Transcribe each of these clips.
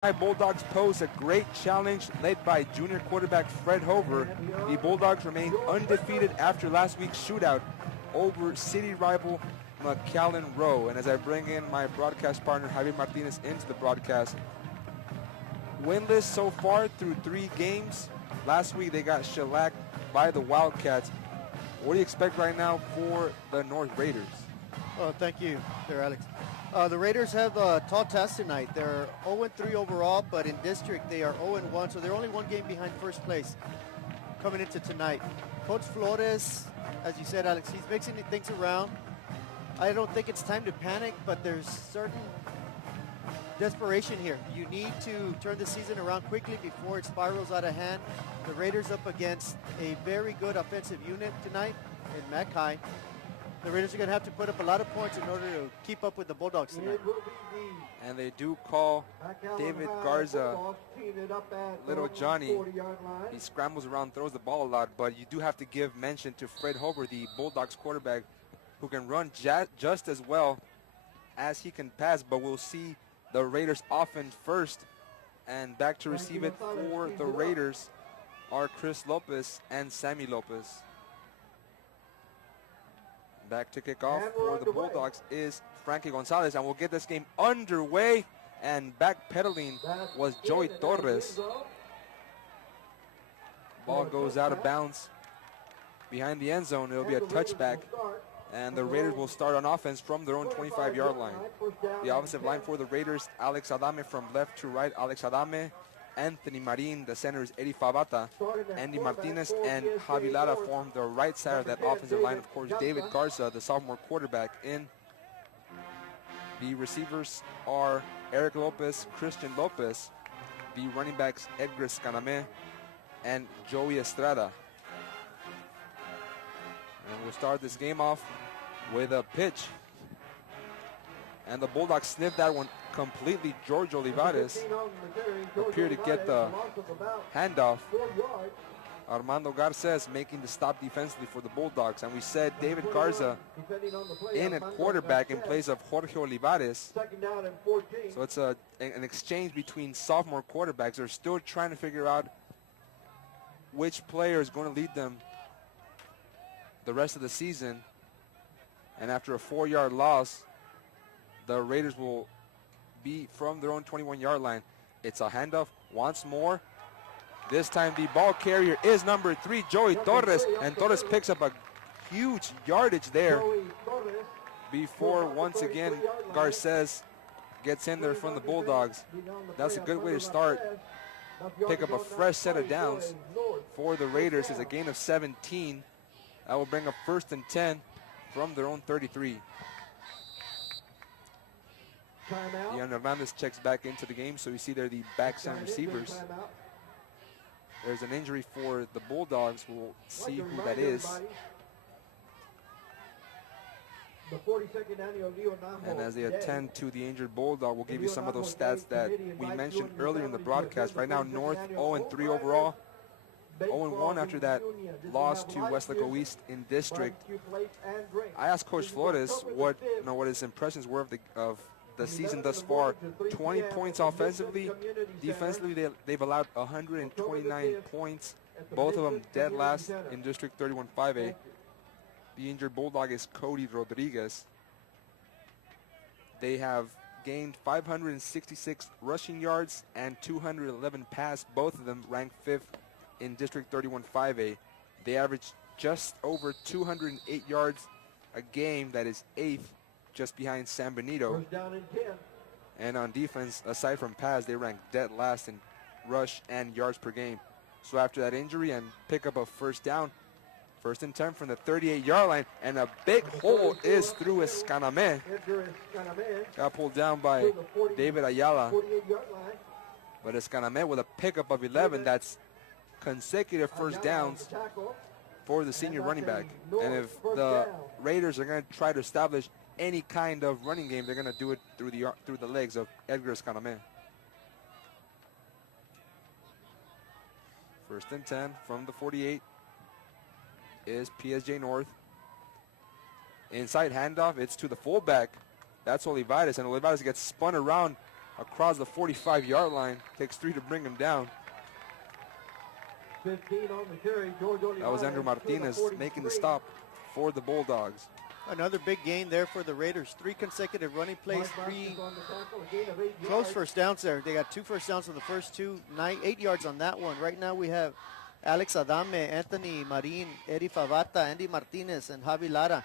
Bulldogs pose a great challenge led by junior quarterback Fred Hover. The Bulldogs remain undefeated after last week's shootout over city rival Mcallen Row. And as I bring in my broadcast partner Javier Martinez into the broadcast, winless so far through 3 games. Last week they got shellacked by the Wildcats. What do you expect right now for the North Raiders? Thank you there, Alex. The Raiders have a tall task tonight. They're 0-3 overall, but in district they are 0-1, so they're only 1 game behind first place coming into tonight. Coach Flores, as you said, Alex, he's mixing things around. I don't think it's time to panic, but there's certain desperation here. You need to turn the season around quickly before it spirals out of hand. The Raiders up against a very good offensive unit tonight in Mcallen. The Raiders are going to have to put up a lot of points in order to keep up with the Bulldogs tonight. And they do call David Garza Little Johnny. He scrambles around, throws the ball a lot, but you do have to give mention to Fred Hover, the Bulldogs quarterback, who can run just as well as he can pass. But we'll see the Raiders offense first. And back to receive it for the Raiders are Chris Lopez and Sammy Lopez. Back to kick off for the Bulldogs is Frankie Gonzalez, and we'll get this game underway. And backpedaling was Joey Torres. Ball goes out of bounds behind the end zone. It'll be a touchback, and the Raiders will start on offense from their own 25-yard line. The offensive line for the Raiders, Alex Adame from left to right. Alex Adame, Anthony Marin, the center is Eddie Favata, Andy Martinez, and Javi Lara form the right side of that offensive line. Of course, David Garza, the sophomore quarterback, in. The receivers are Eric Lopez, Christian Lopez. The running backs, Edgar Scaname and Joey Estrada. And we'll start this game off with a pitch. And the Bulldogs sniffed that one completely. George Olivares appeared to get the handoff. Armando Garces making the stop defensively for the Bulldogs. And we said David Garza in at quarterback in place of Jorge Olivares. So it's an exchange between sophomore quarterbacks. They're still trying to figure out which player is going to lead them the rest of the season. And after a 4-yard loss, the Raiders will be from their own 21-yard line. It's a handoff once more. This time the ball carrier is number 3, Joey Torres, and Torres picks up a huge yardage there before once again Garces gets in there from the Bulldogs. That's a good way to start. Pick up a fresh set of downs for the Raiders. It's a gain of 17. That will bring up 1st and 10 from their own 33. Ian Hernandez checks back into the game, so you see there the backs and receivers. There's an injury for the Bulldogs. We'll see who that is. And as they attend to the injured Bulldog, we'll give you some of those stats that we mentioned earlier in the broadcast. Right now, North 0-3 overall. 0-1 after that loss to Westlaco East in district. I asked Coach Flores what his impressions were of the season thus far. 20 points offensively. Defensively, they've allowed 129 points. Both of them dead last in District 31-5A. The injured Bulldog is Cody Rodriguez. They have gained 566 rushing yards and 211 pass. Both of them ranked 5th in District 31-5A. They average just over 208 yards a game. That is 8th, just behind San Benito. And on defense, aside from pass, they rank dead last in rush and yards per game. So after that injury and pick up a first down, 1st and 10 from the 38-yard line, and a big hole is through Escaname. Got pulled down by David Ayala. But Escaname with a pickup of 11, that's consecutive first downs for the senior running back. And if the Raiders are going to try to establish any kind of running game, they're going to do it through the legs of Edgar Escaname. 1st and 10 from the 48 is PSJ North. Inside handoff, it's to the fullback. That's Olivares, and Olivares gets spun around across the 45-yard line. Takes 3 to bring him down. 15 on the carry. George Olivares. That was Andrew Martinez making the stop for the Bulldogs. Another big gain there for the Raiders. 3 consecutive running plays, 3 close first downs there. They got 2 first downs on the first 2, 8 yards on that one. Right now we have Alex Adame, Anthony Marin, Eddie Favata, Andy Martinez, and Javi Lara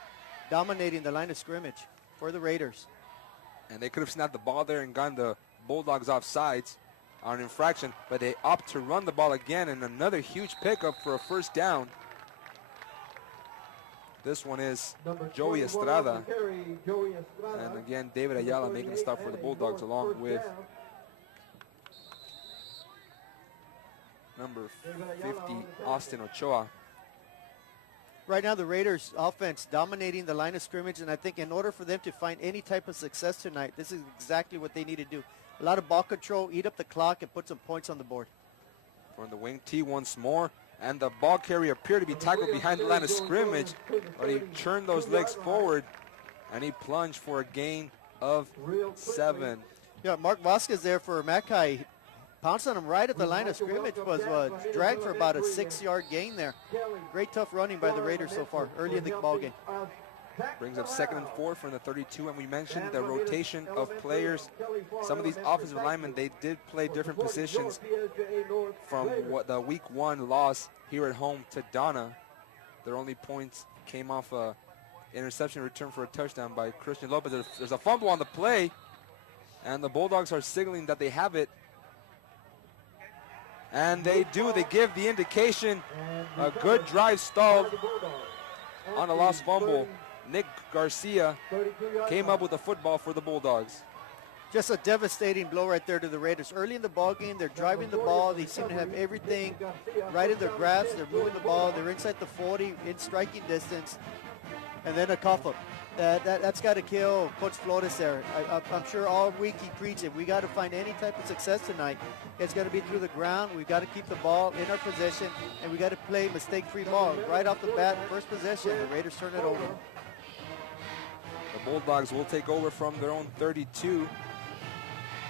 dominating the line of scrimmage for the Raiders. And they could have snapped the ball there and gotten the Bulldogs off sides on infraction, but they opt to run the ball again, and another huge pickup for a first down. This one is Joey Estrada. And again, David Ayala making the stop for the Bulldogs along with number 50, Austin Ochoa. Right now the Raiders offense dominating the line of scrimmage, and I think in order for them to find any type of success tonight, this is exactly what they need to do. A lot of ball control, eat up the clock, and put some points on the board. From the wing T once more, and the ball carrier appeared to be tackled behind the line of scrimmage, but he turned those legs forward, and he plunged for a gain of 7. Yeah, Mark Vasquez there for Mackay. Pounced on him right at the line of scrimmage, was dragged for about a 6-yard gain there. Great tough running by the Raiders so far, early in the ball game. Brings up 2nd and 4 from the 32, and we mentioned the rotation of players. Some of these offensive linemen, they did play different positions from what the week 1 loss here at home to Donna. Their only points came off a interception return for a touchdown by Christian Lopez. There's a fumble on the play, and the Bulldogs are signaling that they have it. And they do. They give the indication. A good drive stalled on a lost fumble. Nick Garcia came up with the football for the Bulldogs. Just a devastating blow right there to the Raiders. Early in the ball game, they're driving the ball. They seem to have everything right in their grasp. They're moving the ball. They're inside the 40, in striking distance. And then a cough up. That's got to kill Coach Flores there. I'm sure all week he preached it. We got to find any type of success tonight. It's going to be through the ground. We've got to keep the ball in our possession, and we got to play mistake-free ball. Right off the bat, first possession, the Raiders turn it over. The Bulldogs will take over from their own 32.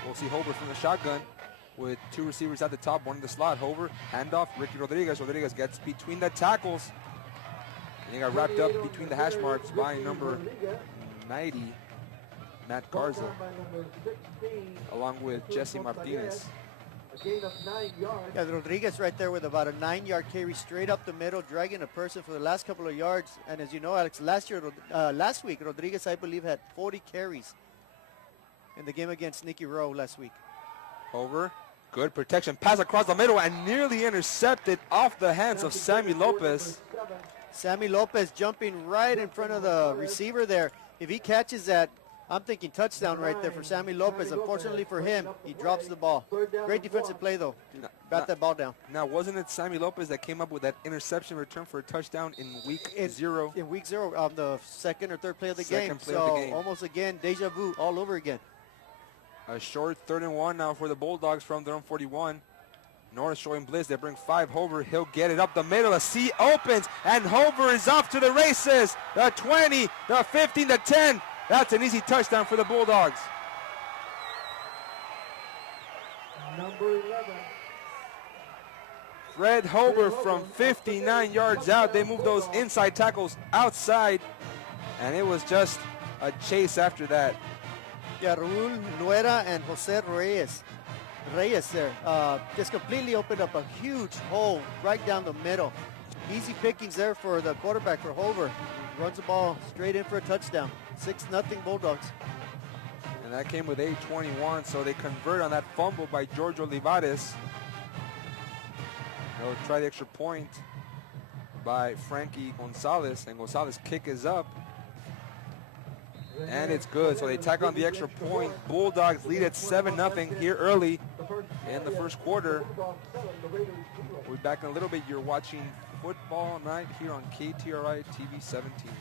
We'll see Hover from the shotgun with 2 receivers at the top, 1 in the slot. Hover, handoff, Ricky Rodriguez. Rodriguez gets between the tackles. And he got wrapped up between the hash marks by number 90, Matt Garza, along with Jesse Martinez. Yeah, Rodriguez right there with about a 9-yard carry straight up the middle, dragging a person for the last couple of yards. And as you know, Alex, last week, Rodriguez, I believe, had 40 carries in the game against Nicky Rowe last week. Hover, good protection, pass across the middle, and nearly intercepted off the hands of Sammy Lopez. Sammy Lopez jumping right in front of the receiver there. If he catches that, I'm thinking touchdown right there for Sammy Lopez. Unfortunately for him, he drops the ball. Great defensive play, though. Bat that ball down. Now, wasn't it Sammy Lopez that came up with that interception return for a touchdown in week 0? In week 0, on the 2nd or 3rd play of the game. Almost again, deja vu all over again. A short 3rd and 1 now for the Bulldogs from their own 41. Norris showing blitz. They bring 5. Hover, he'll get it up the middle. The C opens, and Hover is off to the races. The 20, the 15, the 10. That's an easy touchdown for the Bulldogs. Number 11. Fred Hover from 59 yards out. They moved those inside tackles outside, and it was just a chase after that. Yeah, Raul Nuera and Jose Reyes there just completely opened up a huge hole right down the middle. Easy pickings there for the quarterback for Hover. Runs the ball straight in for a touchdown. 6-0 Bulldogs. And that came with 8:21, so they convert on that fumble by George Olivares. They'll try the extra point by Frankie Gonzalez, and Gonzalez' kick is up. And it's good, so they tack on the extra point. Bulldogs lead at 7-0 here early in the first quarter. We'll be back in a little bit. You're watching Football Night here on KTRI TV 17.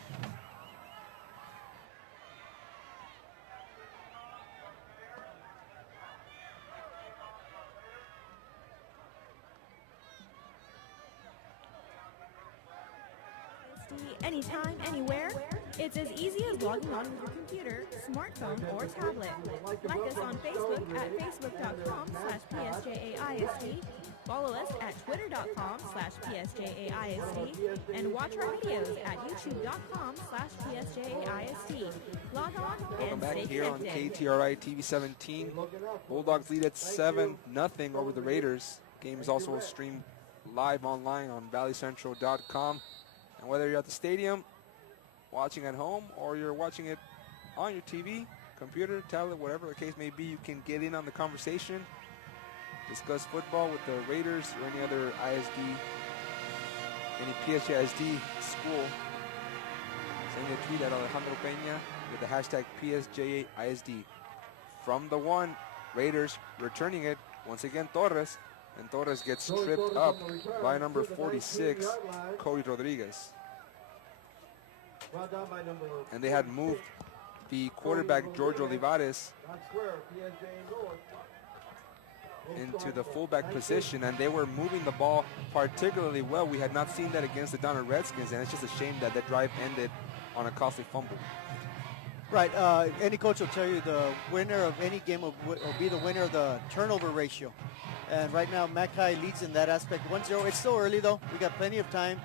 Anytime, anywhere. It's as easy as logging on with your computer, smartphone, or tablet. Like us on Facebook at facebook.com/PSJAISD. Follow us at twitter.com/PSJAISD. And watch our videos at youtube.com/PSJAISD. Log on Welcome and back stay here on connected. KTRI TV 17. Bulldogs lead at 7-0 over the Raiders. Game is also streamed live online on valleycentral.com. And whether you're at the stadium, watching at home, or you're watching it on your TV, computer, tablet, whatever the case may be, you can get in on the conversation, discuss football with the Raiders or any other ISD, any PSJA ISD school. Send me a tweet at Alejandro Peña with the hashtag PSJA ISD. From the one, Raiders returning it, once again Torres, and Torres gets tripped up by number 46, Cody Rodriguez. And they had moved the quarterback, George Olivares, into the fullback position, and they were moving the ball particularly well. We had not seen that against the Donner Redskins, and it's just a shame that that drive ended on a costly fumble. Right. Any coach will tell you the winner of any game will be the winner of the turnover ratio. And right now, Mcallen leads in that aspect. 1-0. It's still early, though. We got plenty of time.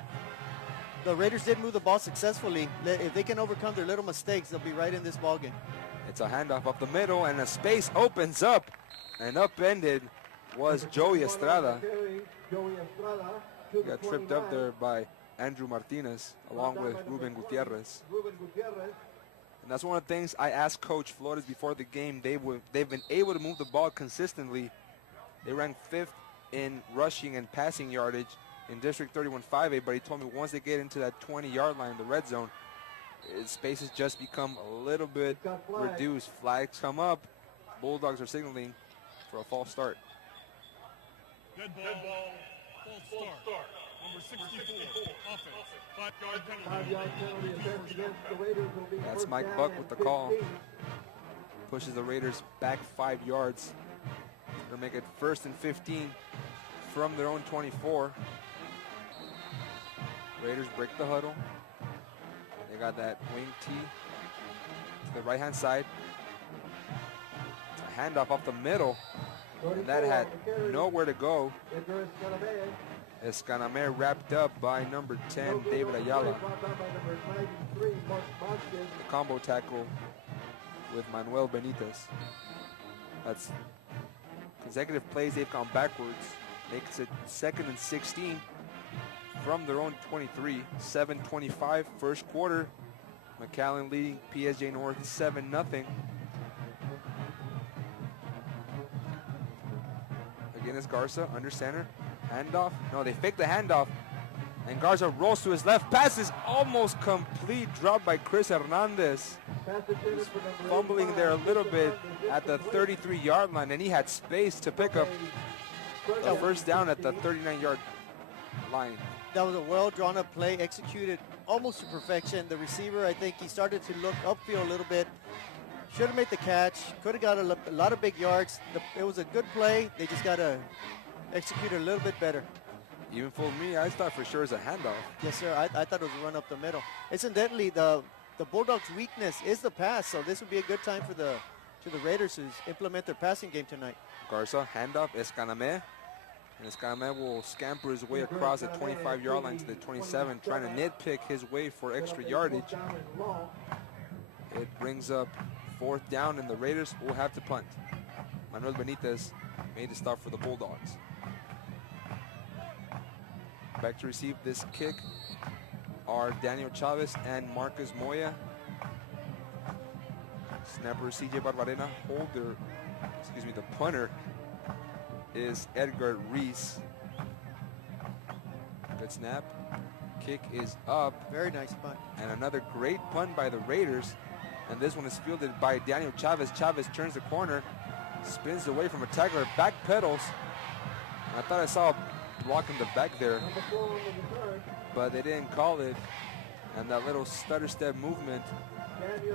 The Raiders did move the ball successfully. If they can overcome their little mistakes, they'll be right in this ball game. It's a handoff up the middle, and a space opens up, and upended was Joey Estrada. He got tripped up there by Andrew Martinez, along with Ruben Gutierrez. And that's one of the things I asked Coach Flores before the game. They've been able to move the ball consistently. They ranked 5th in rushing and passing yardage in District 31 5A, but he told me once they get into that 20-yard line, the red zone, spaces just become a little bit reduced. Flags come up. Bulldogs are signaling for a false start. Dead ball, false start. Number 64, offense. 5-yard penalty. That's Mike Buck with the call. Pushes the Raiders back 5 yards. They'll make it 1st and 15 from their own 24. Raiders break the huddle. They got that wing T to the right-hand side. A handoff up the middle, and that had nowhere to go. Escaname wrapped up by number 10, David Ayala. The combo tackle with Manuel Benitez. That's consecutive plays they've gone backwards. Makes it 2nd and 16 from their own 23. 7:25 first quarter. Mcallen leading PSJ North 7-0. Again is Garza under center. Handoff. No, they fake the handoff. And Garza rolls to his left. Pass is almost complete. Dropped by Chris Hernandez. He's fumbling there a little bit at the 33-yard line, and he had space to pick up a first down at the 39-yard line. That was a well-drawn-up play, executed almost to perfection. The receiver, I think he started to look upfield a little bit. Should have made the catch. Could have got a lot of big yards. It was a good play. They just got to execute it a little bit better. Even for me, I thought for sure it was a handoff. Yes, sir. I thought it was a run up the middle. Incidentally, the Bulldogs' weakness is the pass, so this would be a good time for the Raiders to implement their passing game tonight. Garza, handoff, Escaname. And Escaname will scamper his way across the 25-yard line to the 27, trying to nitpick his way for extra yardage. It brings up 4th down, and the Raiders will have to punt. Manuel Benitez made the stop for the Bulldogs. Back to receive this kick are Daniel Chavez and Marcus Moya. Snapper CJ Barbarena. The punter is Edgar Reese. Good snap. Kick is up. Very nice punt. And another great punt by the Raiders. And this one is fielded by Daniel Chavez. Chavez turns the corner, spins away from a tackler, back pedals. I thought I saw a block in the back there, but they didn't call it. And that little stutter step movement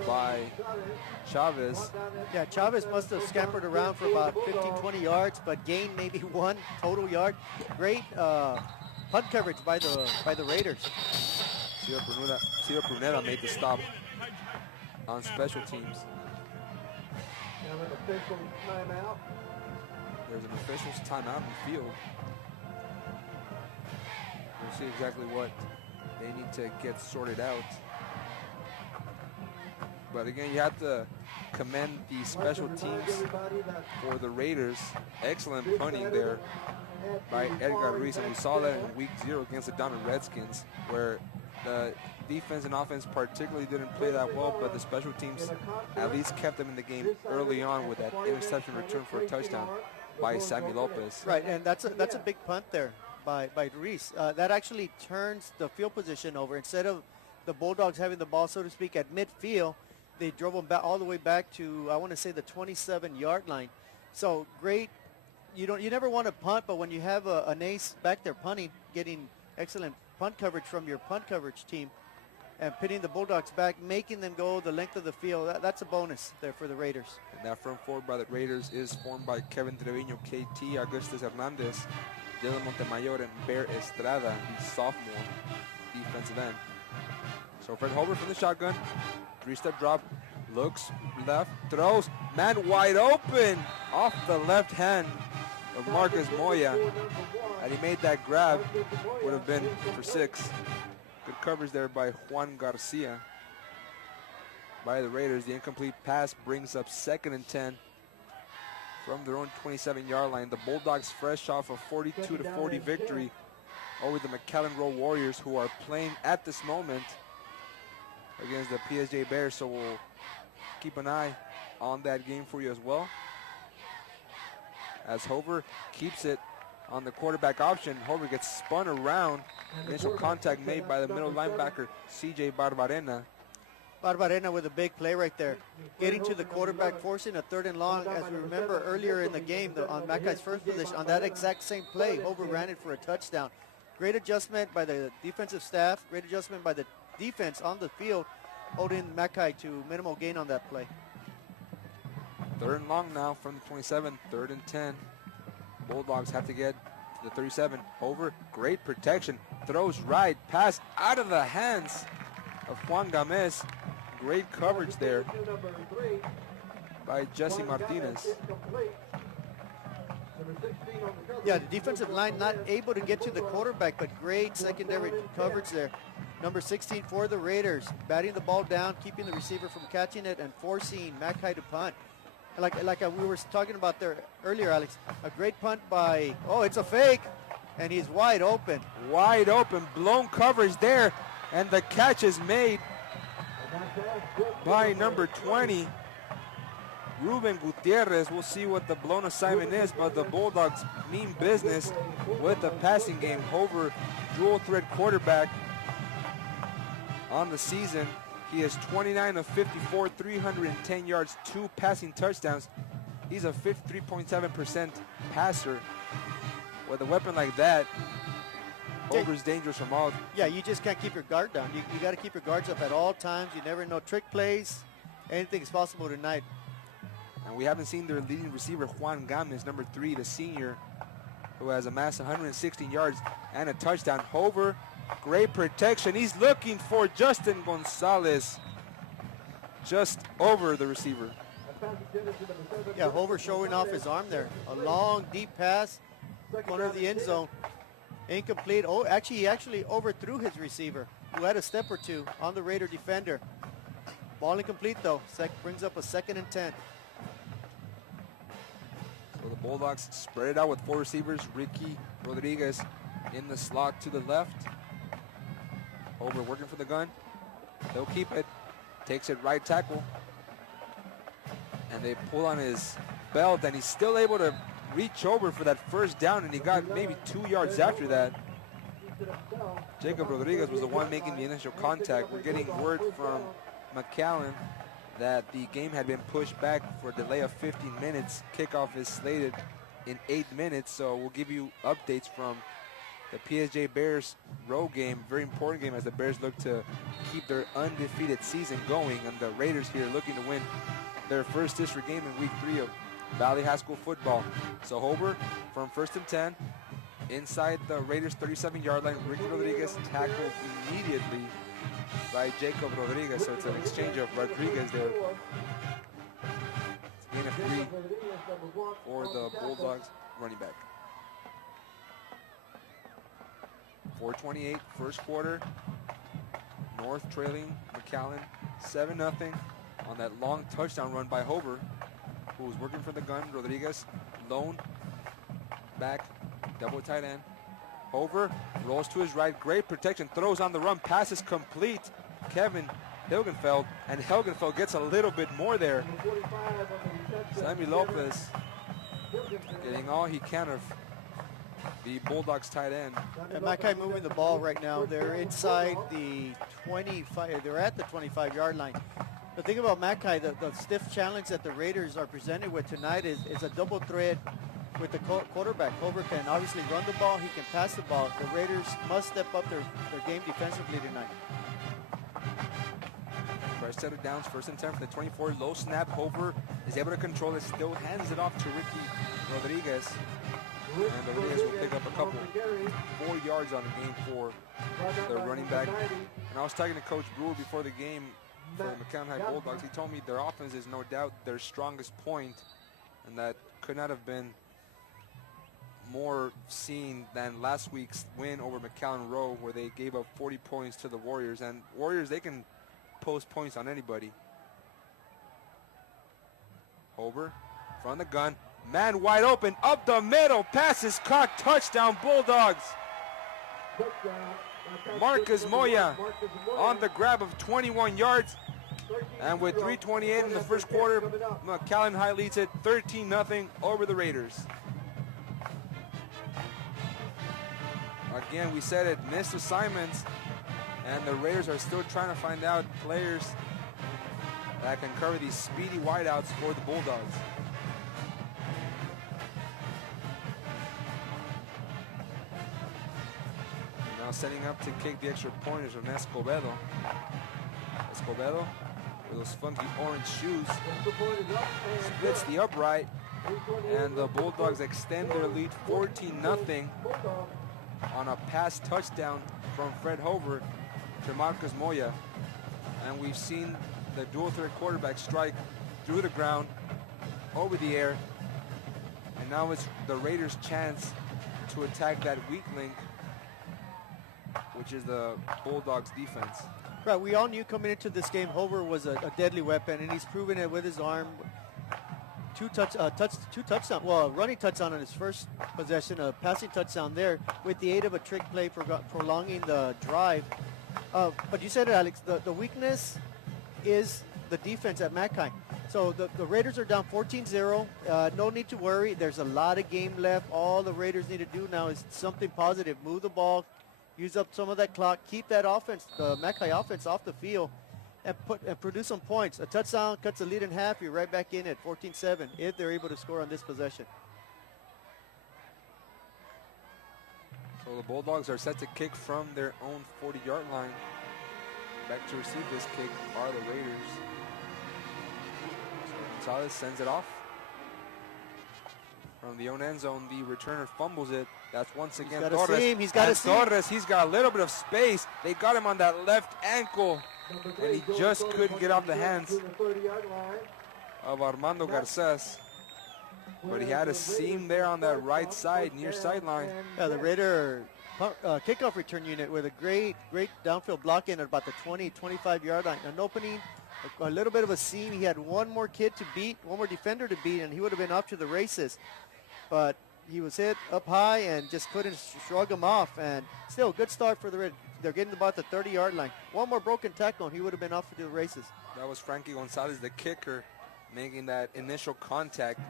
by Chavez. Yeah, Chavez must have scampered around for about 15, 20 yards, but gained maybe 1 total yard. Great punt coverage by the Raiders. Ciro Pruneda made the stop on special teams. And an official timeout. There's an official's timeout in the field. We'll see exactly what they need to get sorted out. But again, you have to commend the special teams for the Raiders. Excellent punting there by Edgar Ruiz, and we saw that in week 0 against the Diamond Redskins, where the defense and offense particularly didn't play that well, but the special teams at least kept them in the game early on with that interception return for a touchdown by Sammy Lopez. Right, and that's a big punt there by Ruiz. That actually turns the field position over. Instead of the Bulldogs having the ball, so to speak, at midfield, they drove them back all the way back to, I want to say, the 27-yard line. So great. You never want to punt, but when you have an ace back there punting, getting excellent punt coverage from your punt coverage team, and pitting the Bulldogs back, making them go the length of the field, that's a bonus there for the Raiders. And that front four by the Raiders is formed by Kevin Treviño, KT, Augustus Hernandez, Dylan Montemayor, and Bear Estrada, the sophomore defensive end. So Fred Holbert from the shotgun, 3-step drop, looks left, throws, man wide open off the left hand of Marcus Moya. Had he made that grab, would have been for 6. Good coverage there by Juan Garcia. By the Raiders, the incomplete pass brings up 2nd and 10 from their own 27-yard line. The Bulldogs fresh off a 42-40 victory over the Mcallen Road Warriors, who are playing at this moment against the PSJA Bears, so we'll keep an eye on that game for you as well. As Hover keeps it on the quarterback option, Hover gets spun around. Initial contact made by the middle linebacker, CJ Barbarena. Barbarena with a big play right there. Getting to the quarterback, forcing a 3rd and long. As we remember earlier in the game, on Mackay's first position, on that exact same play, Hover ran it for a touchdown. Great adjustment by the defensive staff, great adjustment by the defense on the field, holding Mackay to minimal gain on that play. 3rd and long now from the 27, 3rd and 10. Bulldogs have to get to the 37. Over, great protection, throws right, pass out of the hands of Juan Gamez. Great coverage there by Jesse Martinez. Yeah, the defensive line not able to get to the quarterback, but great secondary coverage there. Number 16 for the Raiders, batting the ball down, keeping the receiver from catching it, and forcing Mackay to punt. Like we were talking about there earlier, Alex, a great punt by, oh, it's a fake, and he's wide open. Wide open, blown coverage there, and the catch is made by number 20, Ruben Gutierrez. We'll see what the blown assignment is, but the Bulldogs mean business with the passing game. Hover, dual threat quarterback on the season. He is 29 of 54, 310 yards, 2 passing touchdowns. He's a 53.7% passer. With a weapon like that, Hover's dangerous from all. Yeah, you just can't keep your guard down. You got to keep your guards up at all times. You never know, trick plays. Anything is possible tonight. And we haven't seen their leading receiver, Juan Gamez, number 3, the senior, who has amassed 116 yards and a touchdown. Hover, great protection. He's looking for Justin Gonzalez just over the receiver. Yeah, Hover showing off his arm there. A long, deep pass, corner of the end zone. Incomplete. Oh, he actually overthrew his receiver, who had a step or two on the Raider defender. Ball incomplete, though. Brings up a 2nd and 10. So the Bulldogs spread it out with 4 receivers. Ricky Rodriguez in the slot to the left. Over working for the gun. They'll keep it. Takes it right tackle. And they pull on his belt, and he's still able to reach over for that first down, and he got maybe 2 yards after that. Jacob Rodriguez was the one making the initial contact. We're getting word from Mcallen that the game had been pushed back for a delay of 15 minutes. Kickoff is slated in 8 minutes, so we'll give you updates from the PSJ Bears road game. Very important game as the Bears look to keep their undefeated season going, and the Raiders here looking to win their first district game in week 3 of Valley High School football. So Hover from 1st and 10 inside the Raiders 37-yard line. Ricky Rodriguez tackled immediately by Jacob Rodriguez. So it's an exchange of Rodriguez there. It's gain of 3 for the Bulldogs running back. 4:28 first quarter. North trailing Mcallen 7-0 on that long touchdown run by Hover, who was working for the gun. Rodriguez lone back, double tight end. Hover rolls to his right, great protection, throws on the run, pass is complete. Kevin Helgenfeld, and Helgenfeld gets a little bit more there. Sammy Lopez getting all he can of the Bulldogs tight end. And Mackay moving the ball right now. They're inside the 25. They're at the 25-yard line. The thing about Mackay, the stiff challenge that the Raiders are presented with tonight is a double threat with the quarterback. Hover can obviously run the ball. He can pass the ball. The Raiders must step up their game defensively tonight. Fresh set of downs, 1st and 10 for the 24. Low snap. Hover is able to control it. Still hands it off to Ricky Rodriguez. And Rodriguez will pick up a couple 4 yards on the game for the running back. And I was talking to Coach Brewer before the game for the McAllen High Bulldogs. He told me their offense is no doubt their strongest point, and that could not have been more seen than last week's win over McAllen Rowe, where they gave up 40 points to the Warriors. And Warriors, they can post points on anybody. Hover from the gun. Man wide open, up the middle, pass is caught, touchdown Bulldogs. Marcus Moya on the grab of 21 yards. And with 3:28 in the first quarter, McAllen High leads it 13-0 over the Raiders. Again, we said it, missed assignments, and the Raiders are still trying to find out players that can cover these speedy wideouts for the Bulldogs. Now setting up to kick the extra point is Escobedo. Escobedo with those funky orange shoes splits the upright, and the Bulldogs extend their lead 14-0 on a pass touchdown from Fred Hover to Marcus Moya. And we've seen the dual threat quarterback strike through the ground, over the air, and now it's the Raiders' chance to attack that weak link, which is the Bulldogs defense. Right, we all knew coming into this game Hover was a deadly weapon, and he's proven it with his arm. Two touchdown, well, a running touchdown on his first possession, a passing touchdown there with the aid of a trick play for prolonging the drive. But you said it, Alex, the weakness is the defense at Mackay. So the Raiders are down 14-0. No need to worry. There's a lot of game left. All the Raiders need to do now is something positive. Move the ball, use up some of that clock, keep that offense, the Mackay offense off the field, and produce some points. A touchdown cuts the lead in half. You're right back in at 14-7 if they're able to score on this possession. So the Bulldogs are set to kick from their own 40-yard line. Back to receive this kick are the Raiders. So Gonzalez sends it off. From the own end zone, the returner fumbles it. That's once again Torres. He's got a seam. Torres, he's got a little bit of space. They got him on that left ankle, and he just couldn't get off the hands of Armando Garces. But he had a seam there on that right side, near sideline. Yeah, the Raider kickoff return unit with a great downfield blocking at about the 20, 25-yard line. An opening, a little bit of a seam. He had one more kid to beat, one more defender to beat, and he would have been off to the races. But he was hit up high and just couldn't shrug him off. And still, good start for the Raiders. They're getting about the 30-yard line. One more broken tackle, and he would have been off to the races. That was Frankie Gonzalez, the kicker, making that initial contact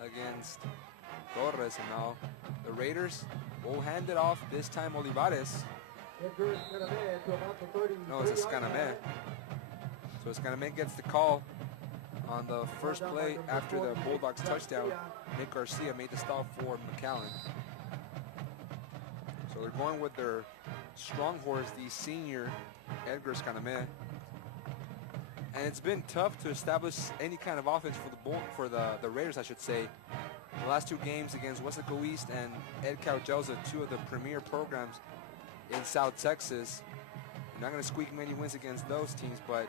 against Torres. And now the Raiders will hand it off, this time Olivares. No, it's Escaname. So Escaname gets the call on the first play after the Bulldogs touchdown. Nick Garcia made the stop for Mcallen. So they're going with their strong horse, the senior Edgar Escaname. And it's been tough to establish any kind of offense for the Raiders, I should say. The last two games against Wesco East and Ed Caugelza, two of the premier programs in South Texas. Not going to squeak many wins against those teams, but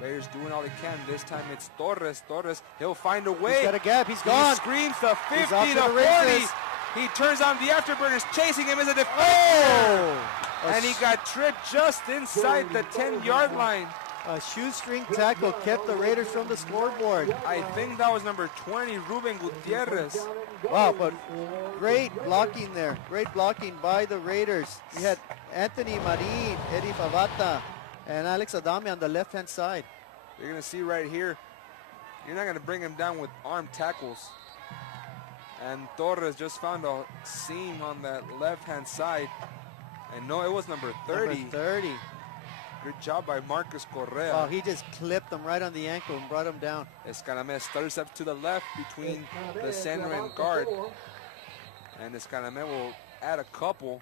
Raiders doing all they can. This time it's Torres. Torres, he'll find a way. He's got a gap. He's gone. He screams the 50 off to to the 40. races. He turns on the afterburners, chasing him as a defender. Oh! And he got tripped just inside the 10-yard line. A shoestring tackle kept the Raiders from the scoreboard. I think that was number 20, Ruben Gutierrez. Wow, but great blocking there. Great blocking by the Raiders. We had Anthony Marin, Eddie Favata, and Alex Adame on the left-hand side. You're going to see right here, you're not going to bring him down with armed tackles. And Torres just found a seam on that left-hand side. And no, it was number 30. Number 30. Good job by Marcus Correa. Oh, he just clipped him right on the ankle and brought him down. Escalame stutters up to the left between the center and guard. And Escalame will add a couple.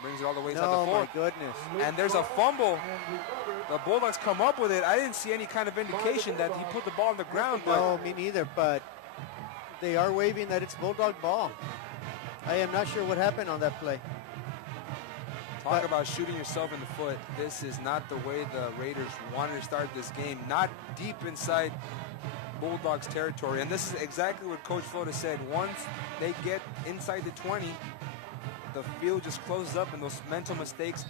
Brings it all the way inside the Oh, four. my goodness. And there's a fumble. The Bulldogs come up with it. I didn't see any kind of indication that he put the ball on the ground. But No, me neither, but they are waving that it's Bulldog ball. I am not sure what happened on that play. talk about shooting yourself in the foot. This is not the way the Raiders wanted to start this game. Not deep inside Bulldogs territory. And this is exactly what Coach Flota said. Once they get inside the 20, the field just closes up and those mental mistakes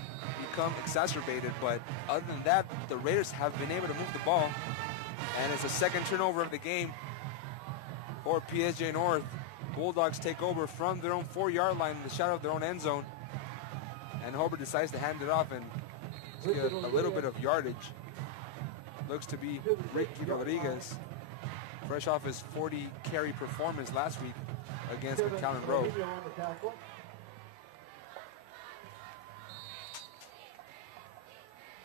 become exacerbated. But other than that, the Raiders have been able to move the ball. And it's the second turnover of the game for PSJA North. Bulldogs take over from their own 4-yard line in the shadow of their own end zone. And Hobart decides to hand it off and get a little bit of yardage. Looks to be Ricky Rodriguez, fresh off his 40-carry performance last week against Mcallen Road.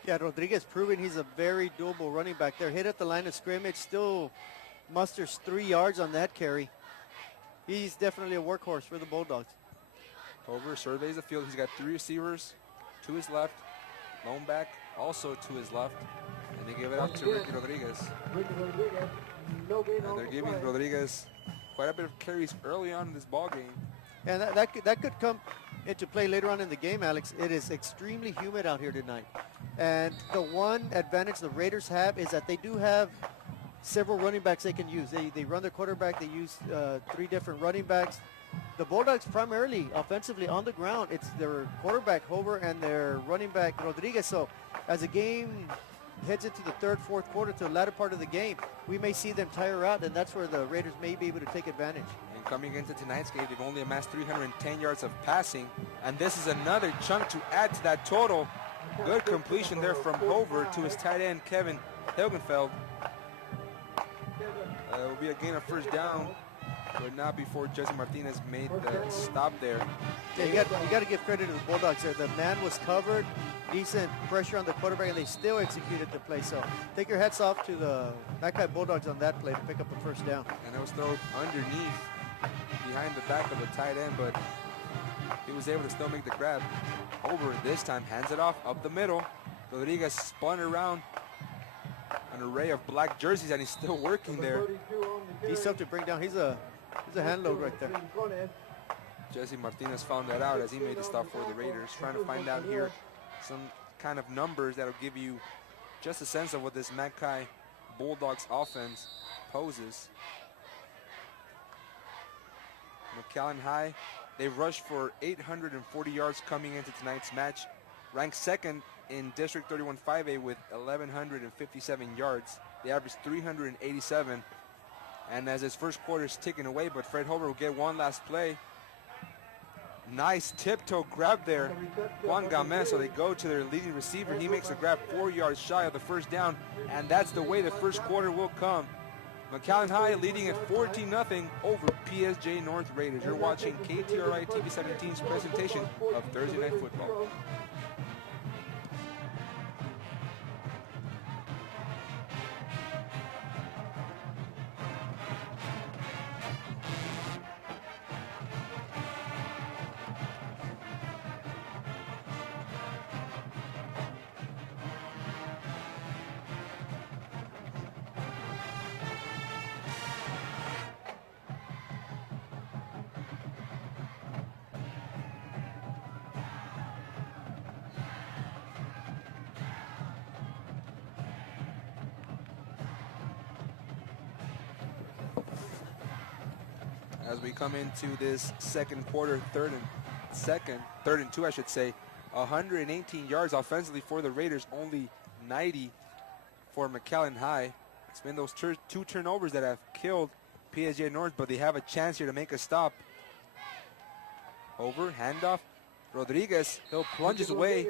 Yeah, Rodriguez proving he's a very doable running back there. Hit at the line of scrimmage, still musters 3 yards on that carry. He's definitely a workhorse for the Bulldogs. Over surveys the field. He's got 3 receivers to his left, lone back also to his left, and they give it out to Ricky Rodriguez. And they're giving Rodriguez quite a bit of carries early on in this ball game. And that could come into play later on in the game, Alex. It is extremely humid out here tonight. And the one advantage the Raiders have is that they do have several running backs they can use. They run their quarterback. They use 3 different running backs. The Bulldogs primarily offensively on the ground. It's their quarterback, Hover, and their running back, Rodriguez. So as the game heads into the third, fourth quarter to the latter part of the game, we may see them tire out, and that's where the Raiders may be able to take advantage. And coming into tonight's game, they've only amassed 310 yards of passing, and this is another chunk to add to that total. Good completion there from Hover to his tight end, Kevin Hilgenfeld. It will be a gain of first down, but not before Jesse Martinez made the stop there. Yeah, you got to give credit to the Bulldogs there. The man was covered, decent pressure on the quarterback, and they still executed the play. So take your hats off to the Mcallen Bulldogs on that play to pick up the first down. And it was thrown underneath, behind the back of the tight end, but he was able to still make the grab. Over this time, hands it off up the middle. Rodriguez spun around an array of black jerseys, and he's still working there. He's tough to bring down. He's a hand load right there. Jesse Martinez found that out as he made the stop for the Raiders. Trying to find out here some kind of numbers that'll give you just a sense of what this Mcallen Bulldogs offense poses. Mcallen High, they rushed for 840 yards coming into tonight's match. Ranked second in District 31 5A with 1,157 yards. They averaged 387. And as his first quarter is ticking away, but Fred Hover will get one last play. Nice tiptoe grab there, Juan Gamez. So they go to their leading receiver. He makes a grab 4 yards shy of the first down, and that's the way the first quarter will come. Mcallen High leading at 14-0 over PSJA North Raiders. You're watching KTRI TV 17's presentation of Thursday Night Football. as we come into this second quarter, third and two, I should say. 118 yards offensively for the Raiders, only 90 for Mcallen High. It's been those two turnovers that have killed PSJA North, but they have a chance here to make a stop. Over, handoff. Rodriguez, he'll plunge his way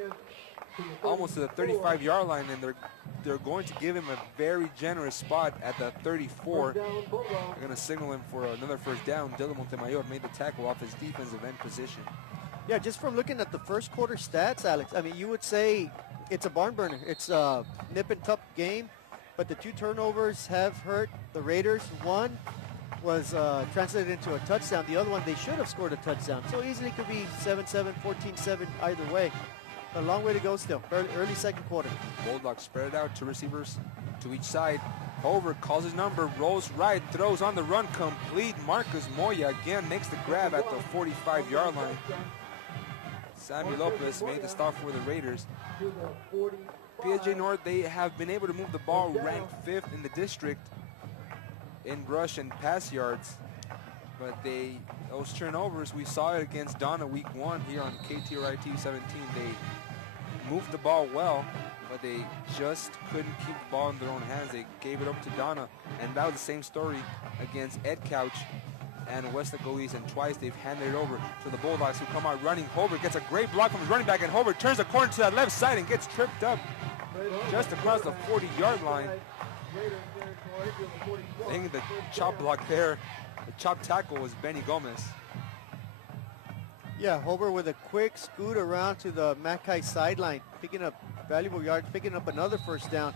almost to the 35-yard line, and they're going to give him a very generous spot at the 34. They're going to signal him for another first down. Dylan Montemayor made the tackle off his defensive end position. Yeah, just from looking at the first quarter stats, Alex, I mean, you would say it's a barn burner. It's a nip and tuck game, but the two turnovers have hurt the Raiders. One was translated into a touchdown. The other one, they should have scored a touchdown. So easily could be 7-7, 14-7, either way. A long way to go still, early second quarter. Bulldogs spread it out, two receivers to each side. Hover calls his number, rolls right, throws on the run, complete. Marcus Moya again makes the grab at the 45-yard line. Sammy Lopez made the stop for the Raiders. PSJA North, they have been able to move the ball, ranked 5th in the district in rush and pass yards. But those turnovers, we saw it against Donna week 1 here on KTRI TV 17. They moved the ball well, but they just couldn't keep the ball in their own hands. They gave it up to Donna, and that was the same story against Ed Couch and West East, and twice they've handed it over to the Bulldogs, who come out running. Hobart gets a great block from his running back, and Hobart turns the corner to that left side and gets tripped up just across the 40-yard line. I think the chop block there, the chop tackle was Benny Gomez. Yeah, Hobart with a quick scoot around to the Mackay sideline, picking up valuable yards, picking up another first down,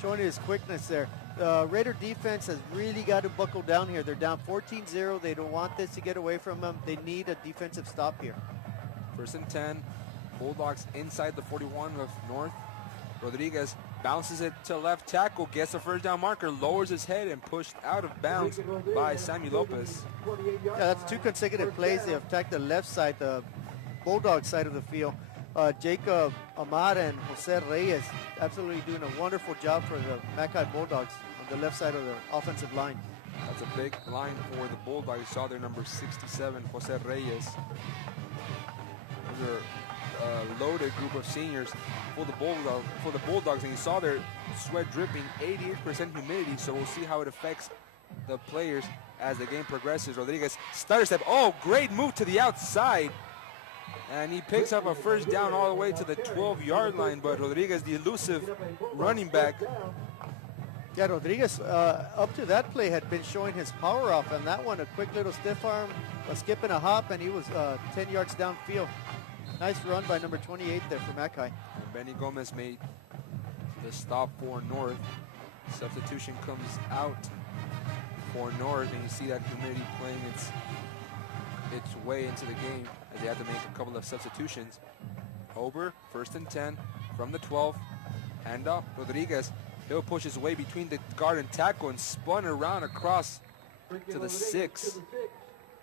showing his quickness there. The Raider defense has really got to buckle down here. They're down 14-0. They don't want this to get away from them. They need a defensive stop here. 1st and 10. Bulldogs inside the 41 of North. Rodriguez bounces it to left tackle, gets the first down marker, lowers his head, and pushed out of bounds by Sammy Lopez. Yeah, that's 2 consecutive plays. They have attacked the left side, the Bulldog side of the field. Jacob Amar and Jose Reyes absolutely doing a wonderful job for the Mackay Bulldogs on the left side of the offensive line. That's a big line for the Bulldogs. You saw their number 67, Jose Reyes. Those are a loaded group of seniors for the Bulldogs, and you saw their sweat dripping, 88% humidity, so we'll see how it affects the players as the game progresses. Rodriguez stutter step. Oh, great move to the outside. And he picks up a first down all the way to the 12-yard line, but Rodriguez, the elusive running back. Yeah, Rodriguez, up to that play, had been showing his power off, and that one, a quick little stiff arm, a skip and a hop, and he was 10 yards downfield. Nice run by number 28 there for Mackay. And Benny Gomez made the stop for North. Substitution comes out for North, and you see that humidity playing its way into the game as they have to make a couple of substitutions. Over, 1st and 10 from the 12. Handoff, Rodriguez. He'll push his way between the guard and tackle and spun around across to the 6.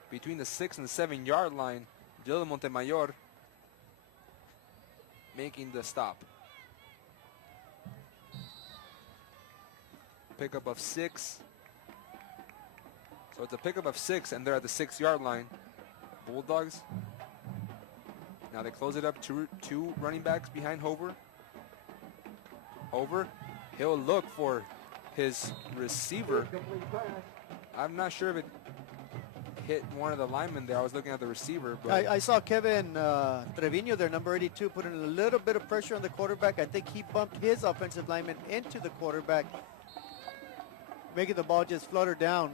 Between the 6 and the 7-yard line, Dylan Montemayor making the stop. Pickup of 6. So it's a pickup of 6, and they're at the 6-yard line. Bulldogs. Now they close it up, two running backs behind Hover. Hover, he'll look for his receiver. I'm not sure if it hit one of the linemen there. I was looking at the receiver. But I saw Kevin Trevino there, number 82, putting a little bit of pressure on the quarterback. I think he bumped his offensive lineman into the quarterback, making the ball just flutter down.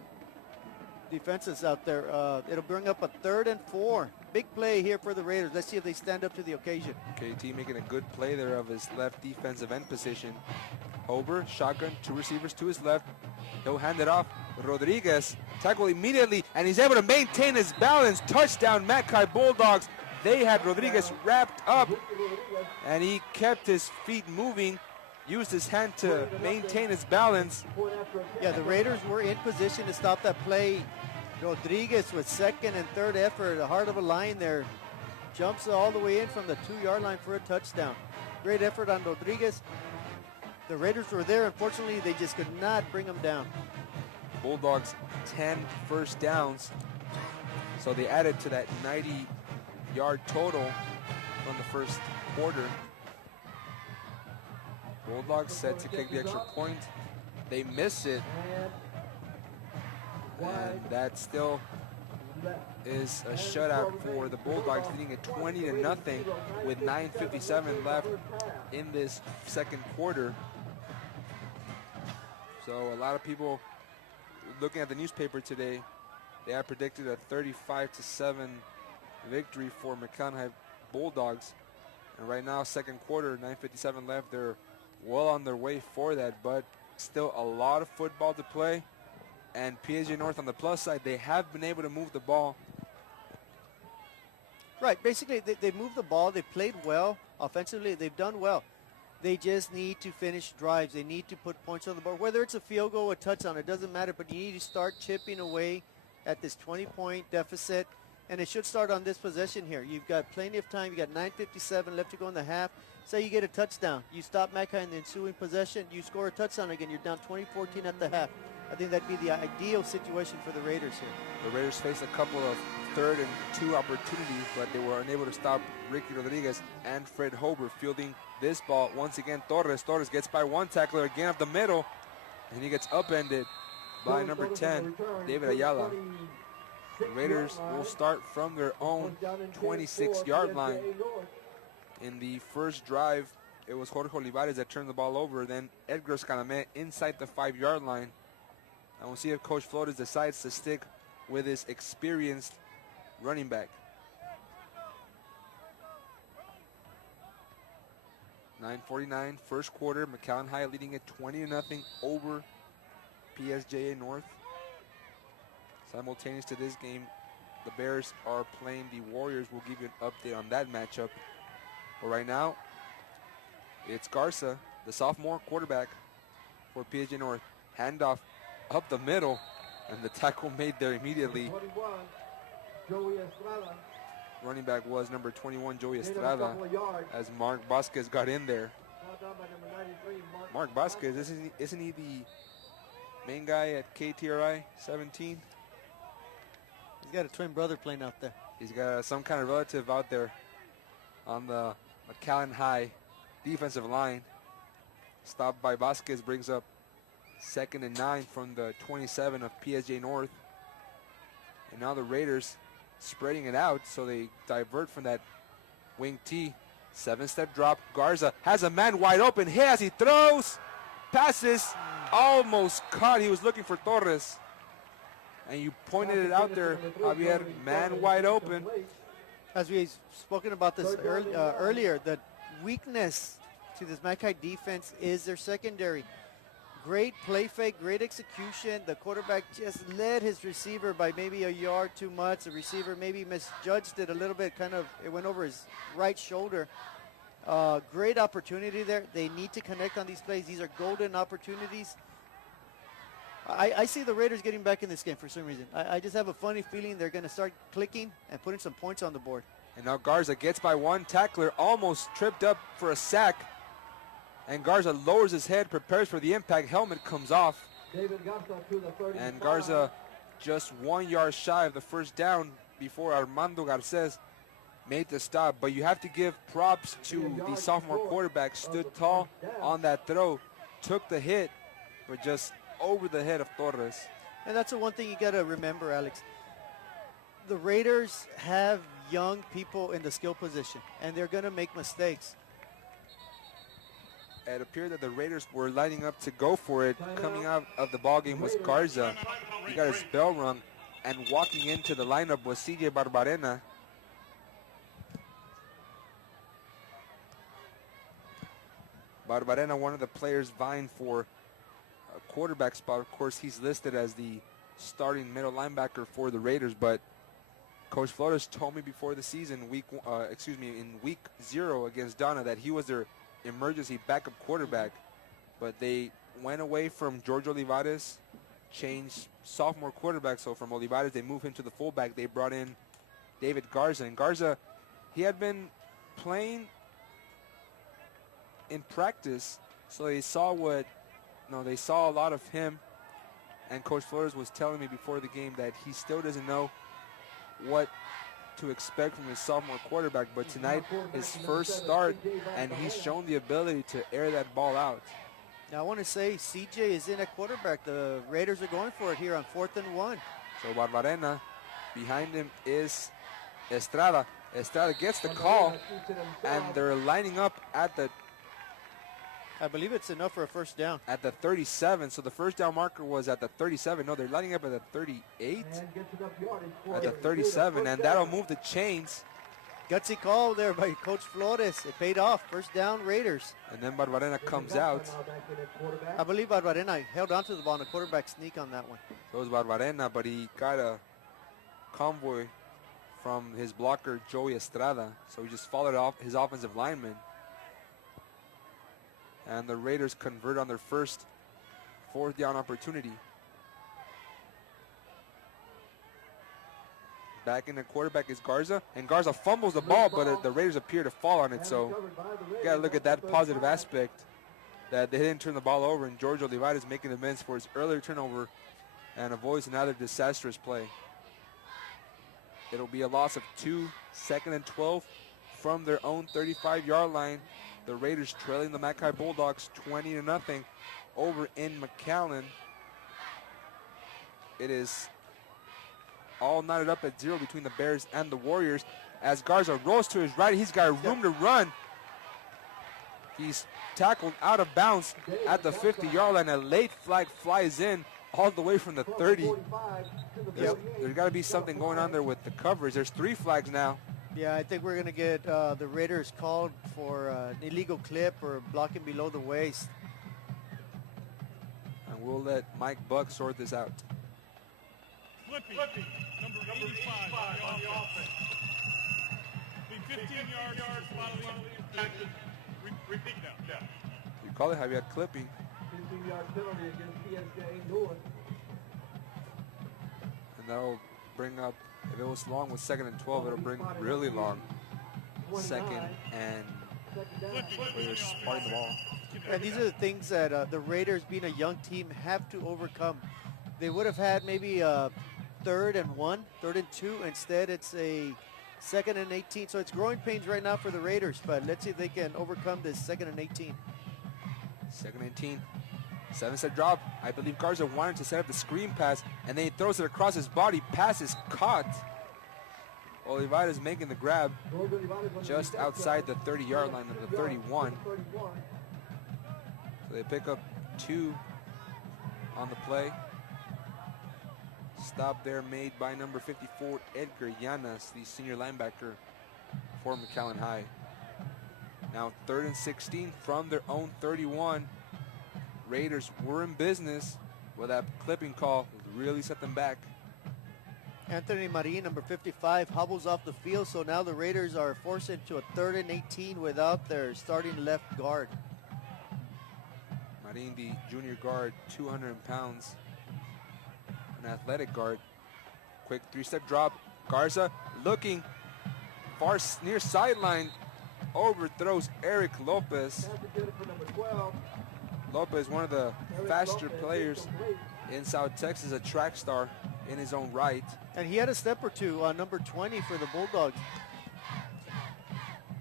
Defenses out there. It'll bring up a 3rd and 4. Big play here for the Raiders. Let's see if they stand up to the occasion. KT making a good play there of his left defensive end position. Hober, shotgun, 2 receivers to his left. He'll hand it off. Rodriguez, tackle immediately, and he's able to maintain his balance. Touchdown, Mackay Bulldogs. They had Rodriguez wrapped up, and he kept his feet moving, used his hand to maintain his balance. Yeah, the Raiders were in position to stop that play. Rodriguez with 2nd and 3rd effort, the heart of a line there. Jumps all the way in from the 2-yard line for a touchdown. Great effort on Rodriguez. The Raiders were there. Unfortunately, they just could not bring them down. Bulldogs 10 first downs So they added to that 90-yard total from the first quarter. Bulldogs set to kick the extra point. They miss it. And that still is a shutout for the Bulldogs, leading it 20-0 with 9:57 left in this second quarter. So a lot of people looking at the newspaper today, they have predicted a 35-7 victory for Mcallen Bulldogs. And right now, second quarter, 9:57 left. They're well on their way for that, but still a lot of football to play. And PSJA North on the plus side, they have been able to move the ball. Right, basically they moved the ball, they played well. Offensively, they've done well. They just need to finish drives. They need to put points on the board. Whether it's a field goal or a touchdown, it doesn't matter, but you need to start chipping away at this 20-point deficit. And it should start on this possession here. You've got plenty of time. You got 9:57 left to go in the half. Say you get a touchdown. You stop Mcallen in the ensuing possession. You score a touchdown again. You're down 20-14 at the half. I think that'd be the ideal situation for the Raiders here. The Raiders faced a couple of 3rd and 2 opportunities, but they were unable to stop Ricky Rodriguez and Fred Hober fielding this ball. Once again, Torres gets by one tackler again up the middle, and he gets upended by number 10, David Ayala. The Raiders will start from their own 26-yard line. In the first drive, it was Jorge Olivares that turned the ball over, then Edgar Escalame inside the 5-yard line. And we'll see if Coach Flores decides to stick with his experienced running back. 9:49, first quarter. Mcallen High leading it 20-0 over PSJA North. Simultaneous to this game, the Bears are playing the Warriors. We'll give you an update on that matchup. But right now, it's Garza, the sophomore quarterback for PSJA North. Handoff up the middle, and the tackle made there immediately. 21, Joey Estrada. Running back was number 21, Joey Estrada, as Mark Vasquez got in there. Mark Vasquez, isn't he the main guy at KTRI 17? He's got a twin brother playing out there. He's got some kind of relative out there on the Mcallen High defensive line. Stopped by Vasquez, brings up 2nd and 9 from the 27 of PSJA North. And now the Raiders spreading it out, so they divert from that wing T. 7-step drop. Garza has a man wide open. Here as he throws. Passes. Almost caught. He was looking for Torres. And you pointed it out there, Javier. Man wide open. As we've spoken about this earlier, the weakness to this Mcallen defense is their secondary. Great play fake, great execution. The quarterback just led his receiver by maybe a yard too much. The receiver maybe misjudged it a little bit, it went over his right shoulder. Great opportunity there. They need to connect on these plays. These are golden opportunities. I see the Raiders getting back in this game for some reason. I just have a funny feeling they're going to start clicking and putting some points on the board. And now Garza gets by one tackler, almost tripped up for a sack. And Garza lowers his head, prepares for the impact. Helmet comes off. And Garza just 1 yard shy of the first down before Armando Garces made the stop. But you have to give props to the sophomore quarterback. Stood tall on that throw, took the hit, but just over the head of Torres. And that's the one thing you got to remember, Alex. The Raiders have young people in the skill position, and they're going to make mistakes. It appeared that the Raiders were lining up to go for it. Coming out of the ballgame was Garza. He got his bell rung, and walking into the lineup was CJ Barbarena. Barbarena, one of the players vying for a quarterback spot. Of course, he's listed as the starting middle linebacker for the Raiders, but Coach Flores told me before the season, in week 0 against Donna, that he was their emergency backup quarterback. But they went away from George Olivares, changed sophomore quarterback. So from Olivares, they moved him to the fullback. They brought in David Garza. And Garza, he had been playing in practice, so they saw they saw a lot of him. And Coach Flores was telling me before the game that he still doesn't know what to expect from his sophomore quarterback, but tonight his first start, and he's shown the ability to air that ball out. Now I want to say CJ is in at quarterback. The Raiders are going for it here on 4th and 1. So Barbarena, behind him is Estrada. Estrada gets the call, and they're lining up at the I believe it's enough for a first down. at the 37. So the first down marker was at the 37. No, they're lining up at the 38, at the 37, and that'll move the chains. Gutsy call there by Coach Flores. It paid off. First down, Raiders. And then Barbarena comes out. I believe Barbarena held onto the ball and the quarterback sneak on that one. So was Barbarena, but he got a convoy from his blocker, Joey Estrada. So he just followed off his offensive lineman. And the Raiders convert on their first 4th down opportunity. Back in the quarterback is Garza, and Garza fumbles the ball, but the Raiders appear to fall on it. So you got to look at that positive aspect, that they didn't turn the ball over, and George Olivares making amends for his earlier turnover and avoids another disastrous play. It'll be a loss of 2, 2nd and 12 from their own 35-yard line. The Raiders trailing the Mackay Bulldogs 20-0 over in Mcallen. It is all knotted up at 0 between the Bears and the Warriors. As Garza rolls to his right, he's got room to run. He's tackled out of bounds at the 50-yard line. A late flag flies in all the way from the 30. There's got to be something going on there with the coverage. There's 3 flags now. Yeah, I think we're going to get the Raiders called for an illegal clip or blocking below the waist. And we'll let Mike Buck sort this out. Flippy, number 85 on the offense. The 15 yards following impacted. Repeat now. You call it Javier clipping. 15-yard penalty against PSJA North. And that'll bring up, if it was long with 2nd and 12, it'll bring really long 2nd and where you're spotting the ball. And these are the things that the Raiders, being a young team, have to overcome. They would have had maybe a 3rd and 1, 3rd and 2. Instead, it's a 2nd and 18. So it's growing pains right now for the Raiders, but let's see if they can overcome this 2nd and 18. 2nd and 18. 7-step drop. I believe Garza wanted to set up the screen pass, and then he throws it across his body. Pass is caught. Olivares making the grab just outside the 30-yard line of the 31. So they pick up 2 on the play. Stop there made by number 54, Edgar Llanas, the senior linebacker for Mcallen High. Now 3rd and 16 from their own 31. Raiders were in business, but that clipping call really set them back. Anthony Marin, number 55, hobbles off the field, so now the Raiders are forced into a 3rd and 18 without their starting left guard. Marin, the junior guard, 200 pounds, an athletic guard. Quick 3-step drop. Garza looking far near sideline, overthrows Eric Lopez. Lopez, one of the faster players in South Texas, a track star in his own right. And he had a step or two on number 20 for the Bulldogs.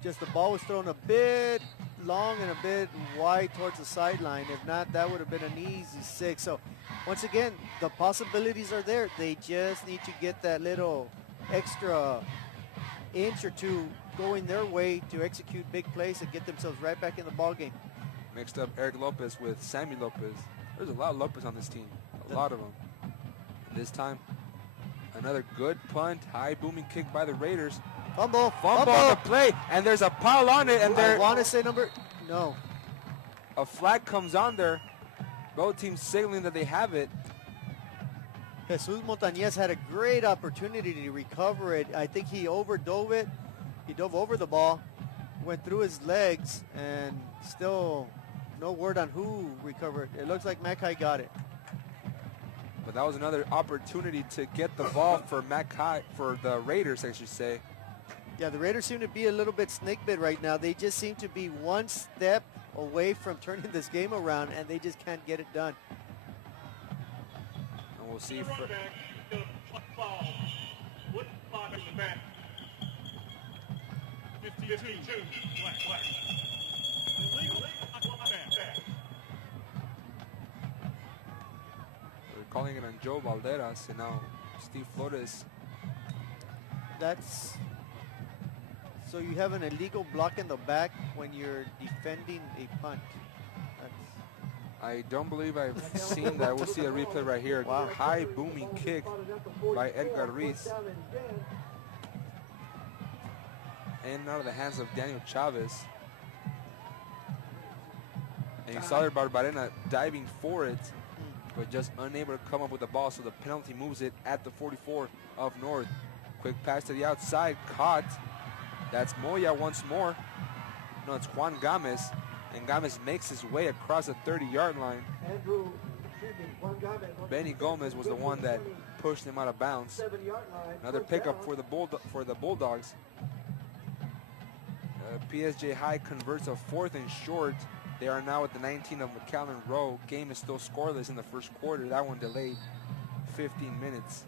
Just the ball was thrown a bit long and a bit wide towards the sideline. If not, that would have been an easy 6. So once again, the possibilities are there. They just need to get that little extra inch or 2 going their way to execute big plays and get themselves right back in the ball game. Mixed up Eric Lopez with Sammy Lopez. There's a lot of Lopez on this team, a lot of them. This time, another good punt, high booming kick by the Raiders. Fumble on the play, and there's a pile on it, and I want to say no. A flag comes on there. Both teams signaling that they have it. Jesus Montañez had a great opportunity to recover it. I think he overdove it. He dove over the ball, went through his legs, and still no word on who recovered. It looks like Mackay got it. But that was another opportunity to get the ball for Mackay, for the Raiders, I should say. Yeah, the Raiders seem to be a little bit snake bit right now. They just seem to be one step away from turning this game around, and they just can't get it done. And we'll see. back. 52. Black. Illegal. Back. They're calling it on Joe Valderas, and now Steve Flores. That's so you have an illegal block in the back when you're defending a punt. I don't believe I've seen that. We'll see a replay right here. Wow. High booming kick by Edgar Ruiz. And out of the hands of Daniel Chavez. And you saw there Barbarena diving for it, but just unable to come up with the ball, so the penalty moves it at the 44 of North. Quick pass to the outside, caught. That's Moya once more. No, it's Juan Gomez. And Gomez makes his way across the 30-yard line. Benny Gomez was the one that pushed him out of bounds. Another pickup for the Bulldogs. PSJ High converts a 4th and short. They are now at the 19 of Mcallen Row. Game is still scoreless in the first quarter. That one delayed 15 minutes.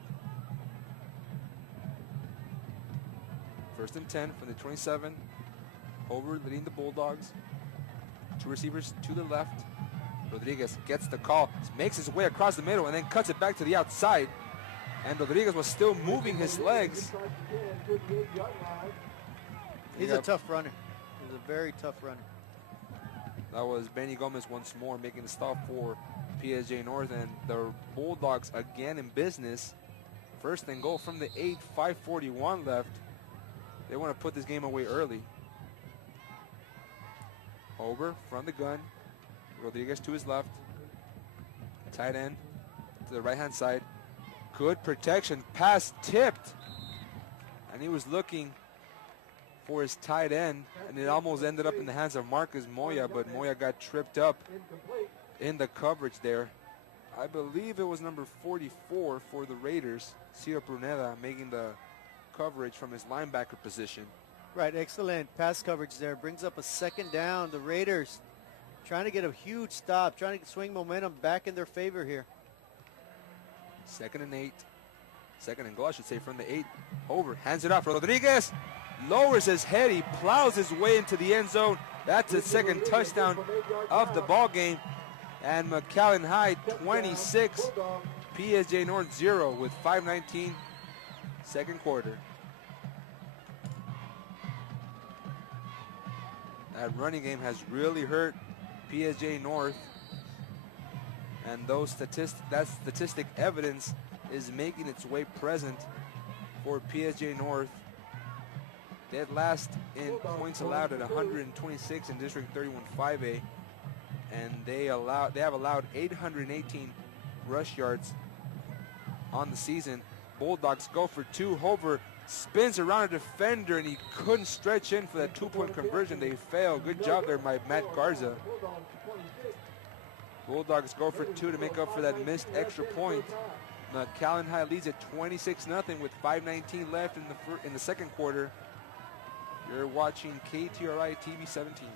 1st and 10 from the 27. Over leading the Bulldogs. 2 receivers to the left. Rodriguez gets the call, makes his way across the middle, and then cuts it back to the outside. And Rodriguez was still moving his legs. He's a tough runner. He's a very tough runner. That was Benny Gomez once more making the stop for PSJ North, and the Bulldogs again in business. 1st and goal from the 8, 5:41 left. They want to put this game away early. Over from the gun. Rodriguez to his left. Tight end to the right-hand side. Good protection. Pass tipped. And he was looking for his tight end, and it almost ended up in the hands of Marcus Moya, but Moya got tripped up in the coverage there. I believe it was number 44 for the Raiders, Ciro Pruneda, making the coverage from his linebacker position. Right, excellent pass coverage there. Brings up a 2nd down. The Raiders trying to get a huge stop, trying to swing momentum back in their favor here. 2nd and 8. 2nd and goal, I should say, from the 8. Over, hands it off. Rodriguez lowers his head. He plows his way into the end zone. That's the 2nd touchdown of the ball game. And Mcallen High 26, PSJ North 0 with 5:19 second quarter. That running game has really hurt PSJ North, and that statistic evidence is making its way present for PSJ North. Dead last in points allowed at 126 in District 31-5A, and they have allowed 818 rush yards on the season. Bulldogs go for 2. Hover spins around a defender, and he couldn't stretch in for that 2-point conversion. They fail. Good job there by Matt Garza. Bulldogs go for 2 to make up for that missed extra point. Mcallen High leads at 26-0 with 5:19 left in the second quarter. You're watching KTRI TV 17.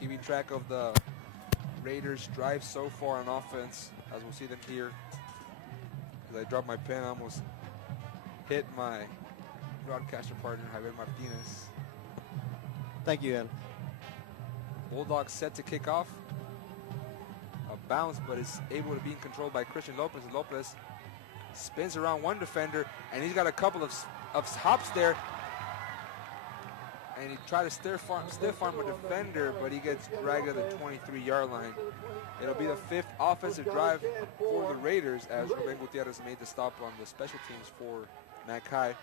Keeping track of the Raiders' drive so far on offense, as we'll see them here. As I dropped my pen, I almost hit my broadcaster partner, Javier Martinez. Thank you, Ed. Bulldogs set to kick off. A bounce, but is able to be controlled by Christian Lopez. Lopez spins around one defender, and he's got a couple of hops there. and he tried to stiff arm a defender, but he gets dragged at the 23-yard line. It'll be the 5th offensive drive for the Raiders as Ruben Gutierrez made the stop on the special teams for Mcallen.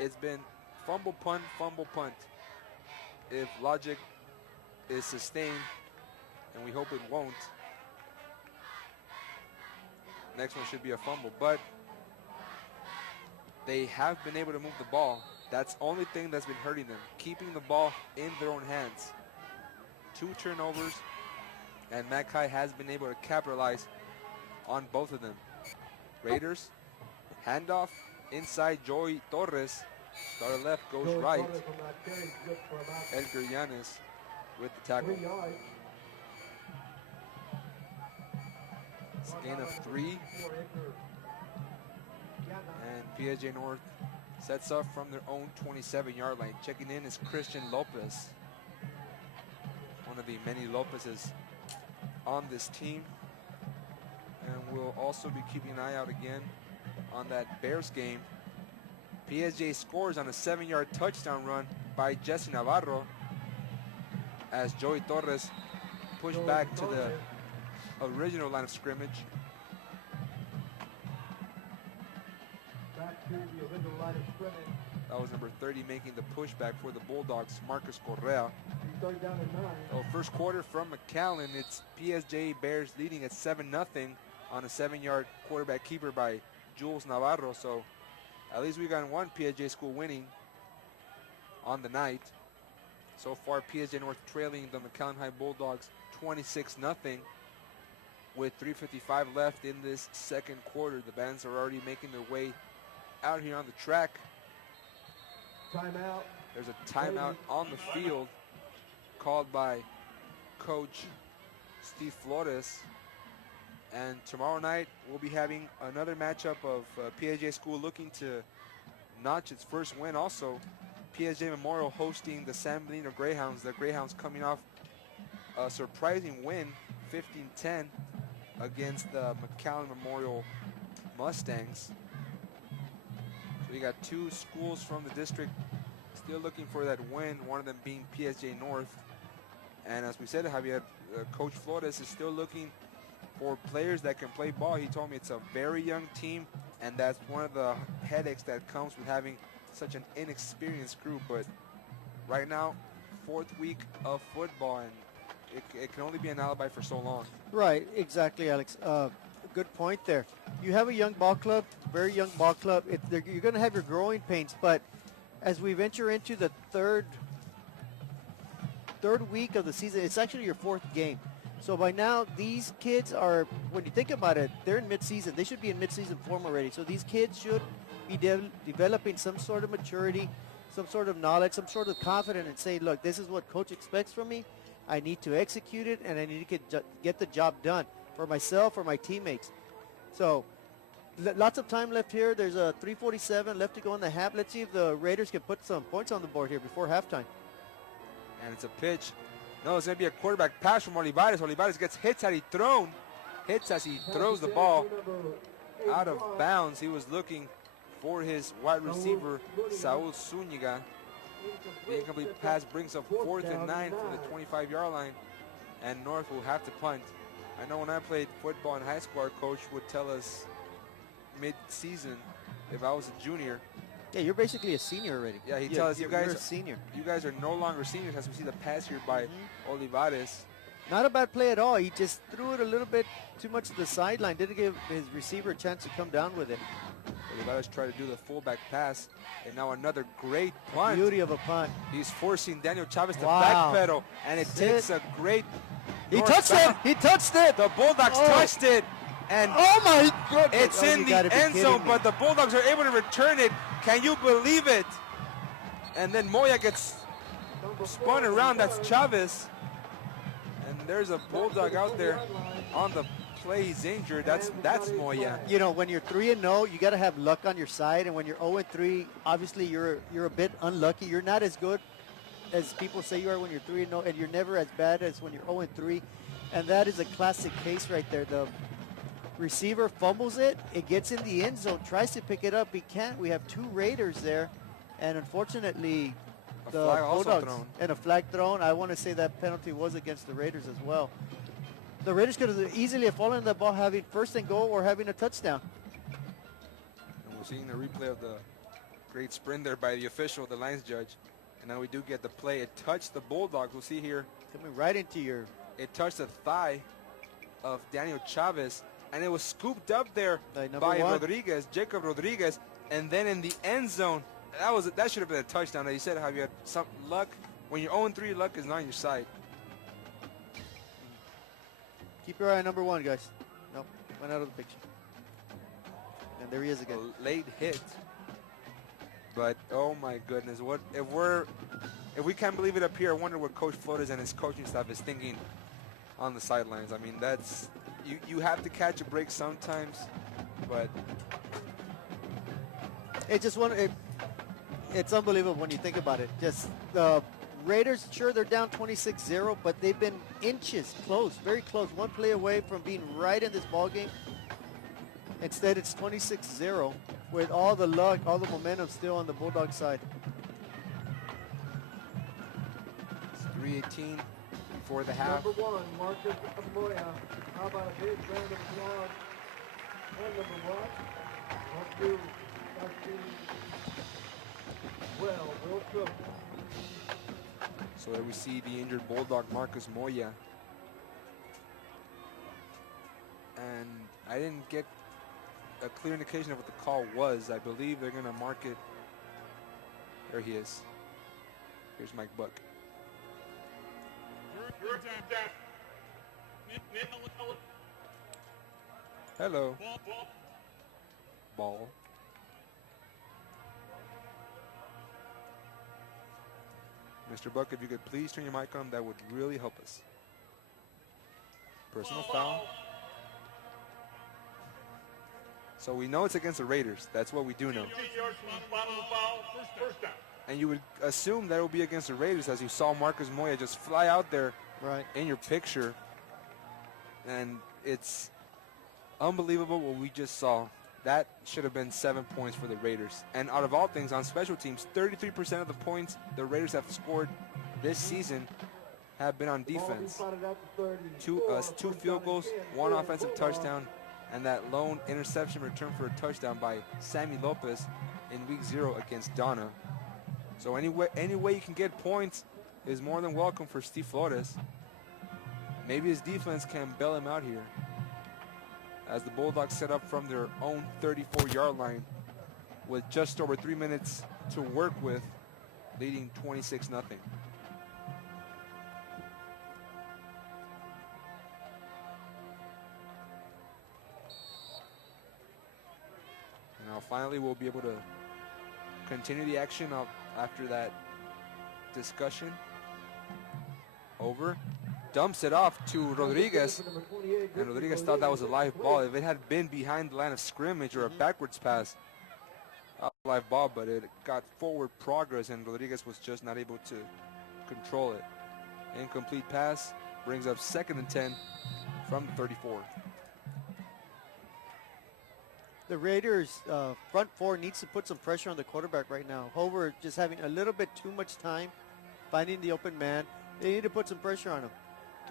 It's been fumble, punt, fumble, punt. If logic is sustained, and we hope it won't, next one should be a fumble. But they have been able to move the ball. That's the only thing that's been hurting them, keeping the ball in their own hands. 2 turnovers, and Mcallen has been able to capitalize on both of them. Raiders, handoff, inside Joey Torres. Started left, goes right. Edgar Yanes with the tackle. It's a gain of 3. And PSJA North sets up from their own 27-yard line. Checking in is Christian Lopez, one of the many Lopezes on this team. And we'll also be keeping an eye out again on that Bears game. PSJA scores on a 7-yard touchdown run by Jesse Navarro as Joey Torres pushed back to the original line of scrimmage. Back to the original line of scrimmage. That was number 30 making the pushback for the Bulldogs, Marcus Correa. Third down and 9. So first quarter from Mcallen, it's PSJA Bears leading at 7-0 on a 7-yard quarterback keeper by Jules Navarro. So at least we got one PSJA school winning on the night. So far, PSJA North trailing the Mcallen High Bulldogs 26-0 with 3:55 left in this second quarter. The Bands are already making their way out here on the track. Timeout. There's a timeout on the field called by Coach Steve Flores. And tomorrow night, we'll be having another matchup of PSJA School looking to notch its first win. Also, PSJA Memorial hosting the San Benito Greyhounds. The Greyhounds coming off a surprising win, 15-10, against the Mcallen Memorial Mustangs. So we got 2 schools from the district still looking for that win, one of them being PSJA North. And as we said, Javier, Coach Flores is still looking for players that can play ball. He told me it's a very young team, and that's one of the headaches that comes with having such an inexperienced group. But right now, 4th week of football, and it can only be an alibi for so long. Right, exactly, Alex. Good point there. You have a young ball club, very young ball club. You're going to have your growing pains, but as we venture into the third week of the season, it's actually your 4th game. So by now, these kids are, when you think about it, they're in mid-season. They should be in mid-season form already. So these kids should be developing some sort of maturity, some sort of knowledge, some sort of confidence and say, look, this is what coach expects from me. I need to execute it, and I need to get the job done for myself, for my teammates. So lots of time left here. There's a 3:47 left to go in the half. Let's see if the Raiders can put some points on the board here before halftime. And it's a pitch. No, it's going to be a quarterback pass from Olivares. Olivares gets hits as he throws the ball out of bounds. He was looking for his wide receiver, Saul Zuniga. The incomplete pass brings up 4th and 9 from the 25-yard line, and North will have to punt. I know when I played football in high school, our coach would tell us mid-season, if I was a junior. Yeah, you're basically a senior already. Yeah, he tells us, you're a senior. You guys are no longer seniors, as we see the pass here by Olivares. Not a bad play at all. He just threw it a little bit too much to the sideline. Didn't give his receiver a chance to come down with it. Olivares tried to do the fullback pass, and now another great punt. Beauty of a punt. He's forcing Daniel Chavez to backpedal, and it takes a great... He touched it! He touched it! The Bulldogs touched it, and oh my goodness! It's in the end zone, but the Bulldogs are able to return it. Can you believe it? And then Moya gets spun around. That's Chavez. And there's a Bulldog out there on the play. He's injured. That's Moya. You know, when you're 3-0, you got to have luck on your side. And when you're 0-3, obviously you're a bit unlucky. You're not as good as people say you are when you're 3-0, and you're never as bad as when you're 0-3. And that is a classic case right there. The receiver fumbles it. It gets in the end zone, tries to pick it up. He can't. We have 2 Raiders there. And unfortunately, the flag also Bulldogs thrown. and a flag thrown. I want to say that penalty was against the Raiders as well. The Raiders could have easily have fallen in that ball having first and goal or having a touchdown. And we're seeing the replay of the great sprint there by the official, the lines judge. And now we do get the play. It touched the Bulldogs. We'll see here. Coming right into your... It touched the thigh of Daniel Chavez, and it was scooped up there number by one. Rodriguez, Jacob Rodriguez, and then in the end zone, that should have been a touchdown. Like you said, how you had some luck. When you're 0-3, luck is not on your side. Keep your eye on number one, guys. Nope, went out of the picture. And there he is again. A late hit. But oh my goodness, what if we can't believe it up here? I wonder what Coach Flores and his coaching staff is thinking on the sidelines. I mean, that's you have to catch a break sometimes, but it's unbelievable when you think about it. Just the Raiders, sure, they're down 26-0, but they've been inches close, very close, one play away from being right in this ball game. Instead, it's 26-0 with all the luck, all the momentum still on the Bulldog side. it's 3:18 before the half. Number one, Marcus Moya. How about a big round of applause? And number one, Will Cook. So there we see the injured Bulldog Marcus Moya. And I didn't get a clear indication of what the call was. I believe they're going to mark it. There he is. Here's Mike Buck. Hello. Ball. Mr. Buck, if you could please turn your mic on, that would really help us. Personal foul. So we know it's against the Raiders. That's what we do know. And you would assume that it will be against the Raiders, as you saw Marcus Moya just fly out there Right. in your picture. And it's unbelievable what we just saw. That should have been 7 points for the Raiders. And out of all things, on special teams, 33% of the points the Raiders have scored this season have been on defense. Two field goals, one offensive touchdown, and that lone interception return for a touchdown by Sammy Lopez in week 0 against Donna. So any way you can get points is more than welcome for Steve Flores. Maybe his defense can bail him out here, as the Bulldogs set up from their own 34-yard line with just over 3 minutes to work with, leading 26-0. Now finally we'll be able to continue the action after that discussion. Over. Dumps it off to Rodriguez, and Rodriguez thought that was a live ball. If it had been behind the line of scrimmage or a backwards pass, a live ball, but it got forward progress, and Rodriguez was just not able to control it. Incomplete pass brings up 2nd and 10 from the 34. The Raiders' front four needs to put some pressure on the quarterback right now. Hover just having a little bit too much time finding the open man. They need to put some pressure on him.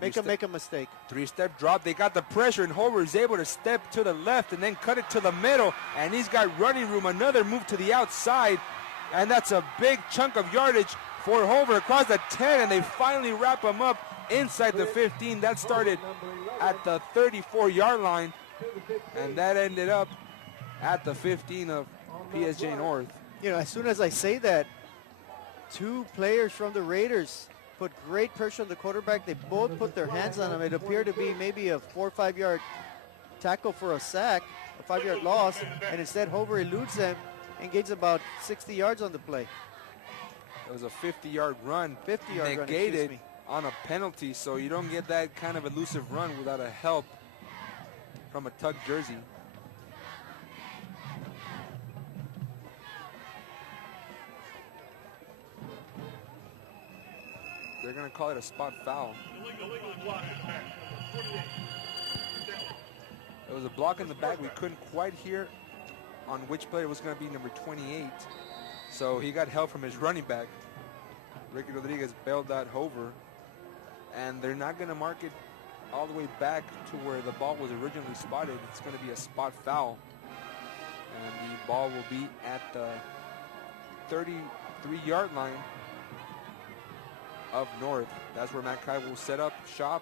Make a mistake. 3-step drop. They got the pressure, and Hover is able to step to the left and then cut it to the middle, and he's got running room. Another move to the outside, and that's a big chunk of yardage for Hover across the 10, and they finally wrap him up inside the 15. That started at the 34-yard line, and that ended up at the 15 of PSJA North. You know, as soon as I say that, two players from the Raiders put great pressure on the quarterback. They both put their hands on him. It appeared to be maybe a 4 or 5 yard tackle for a sack, a 5-yard loss, and instead Hover eludes them and gains about 60 yards on the play. It was a 50-yard run, 50-yard run, negated on a penalty, so you don't get that kind of elusive run without a help from a tucked jersey. They're going to call it a spot foul. It was a block in the back. We couldn't quite hear on which player was going to be number 28. So he got help from his running back. Ricky Rodriguez bailed out Hover, and they're not going to mark it all the way back to where the ball was originally spotted. It's going to be a spot foul, and the ball will be at the 33-yard line of North. That's where Mcallen will set up shop,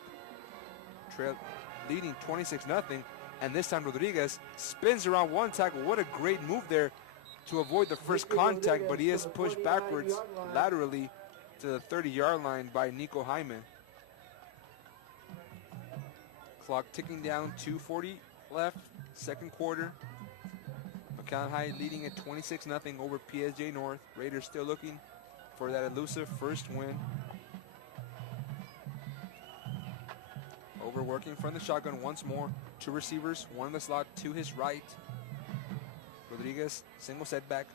leading 26-0. And this time Rodriguez spins around one tackle. What a great move there to avoid the first contact, but he is pushed backwards laterally to the 30-yard line by Nico Jaime. Clock ticking down, 2:40 left, second quarter. Mcallen High leading at 26-0 over PSJ North. Raiders still looking for that elusive first win. Over working from the shotgun once more. Two receivers, one in the slot to his right. Rodriguez, single setback.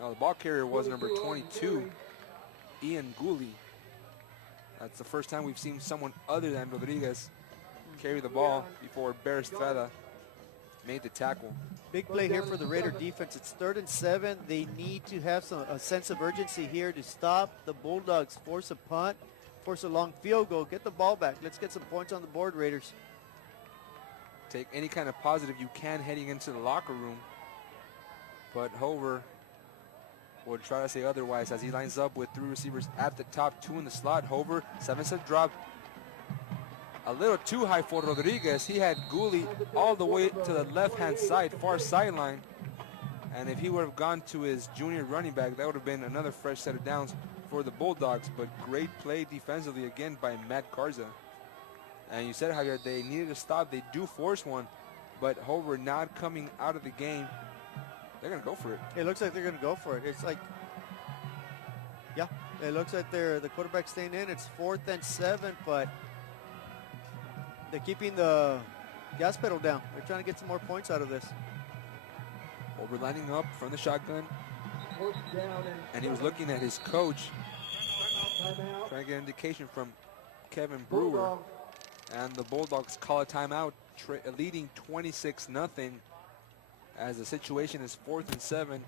Now the ball carrier was number 22, Ian Gooley. That's the first time we've seen someone other than Rodriguez carry the ball before Bear Estrada made the tackle. Big play here for the Raider defense. It's 3rd and 7. They need to have a sense of urgency here to stop the Bulldogs, force a punt, force a long field goal, get the ball back. Let's get some points on the board, Raiders. Take any kind of positive you can heading into the locker room. But Hover will try to say otherwise as he lines up with 3 receivers at the top, 2 in the slot. Hover, 7-step drop. A little too high for Rodriguez. He had Gooley all the way to the left-hand side, far sideline. And if he would have gone to his junior running back, that would have been another fresh set of downs for the Bulldogs. But great play defensively again by Matt Garza. And you said, Javier, they needed to stop. They do force one, but Hover not coming out of the game. They're going to go for it. It looks like they're going to go for it. It's like, yeah, it looks like the quarterback's staying in. It's 4th and 7, but they're keeping the gas pedal down. They're trying to get some more points out of this. Hover lining up from the shotgun. And he was looking at his coach, trying to get an indication from Kevin Brewer. And the Bulldogs call a timeout, leading 26-0 as the situation is 4th and 7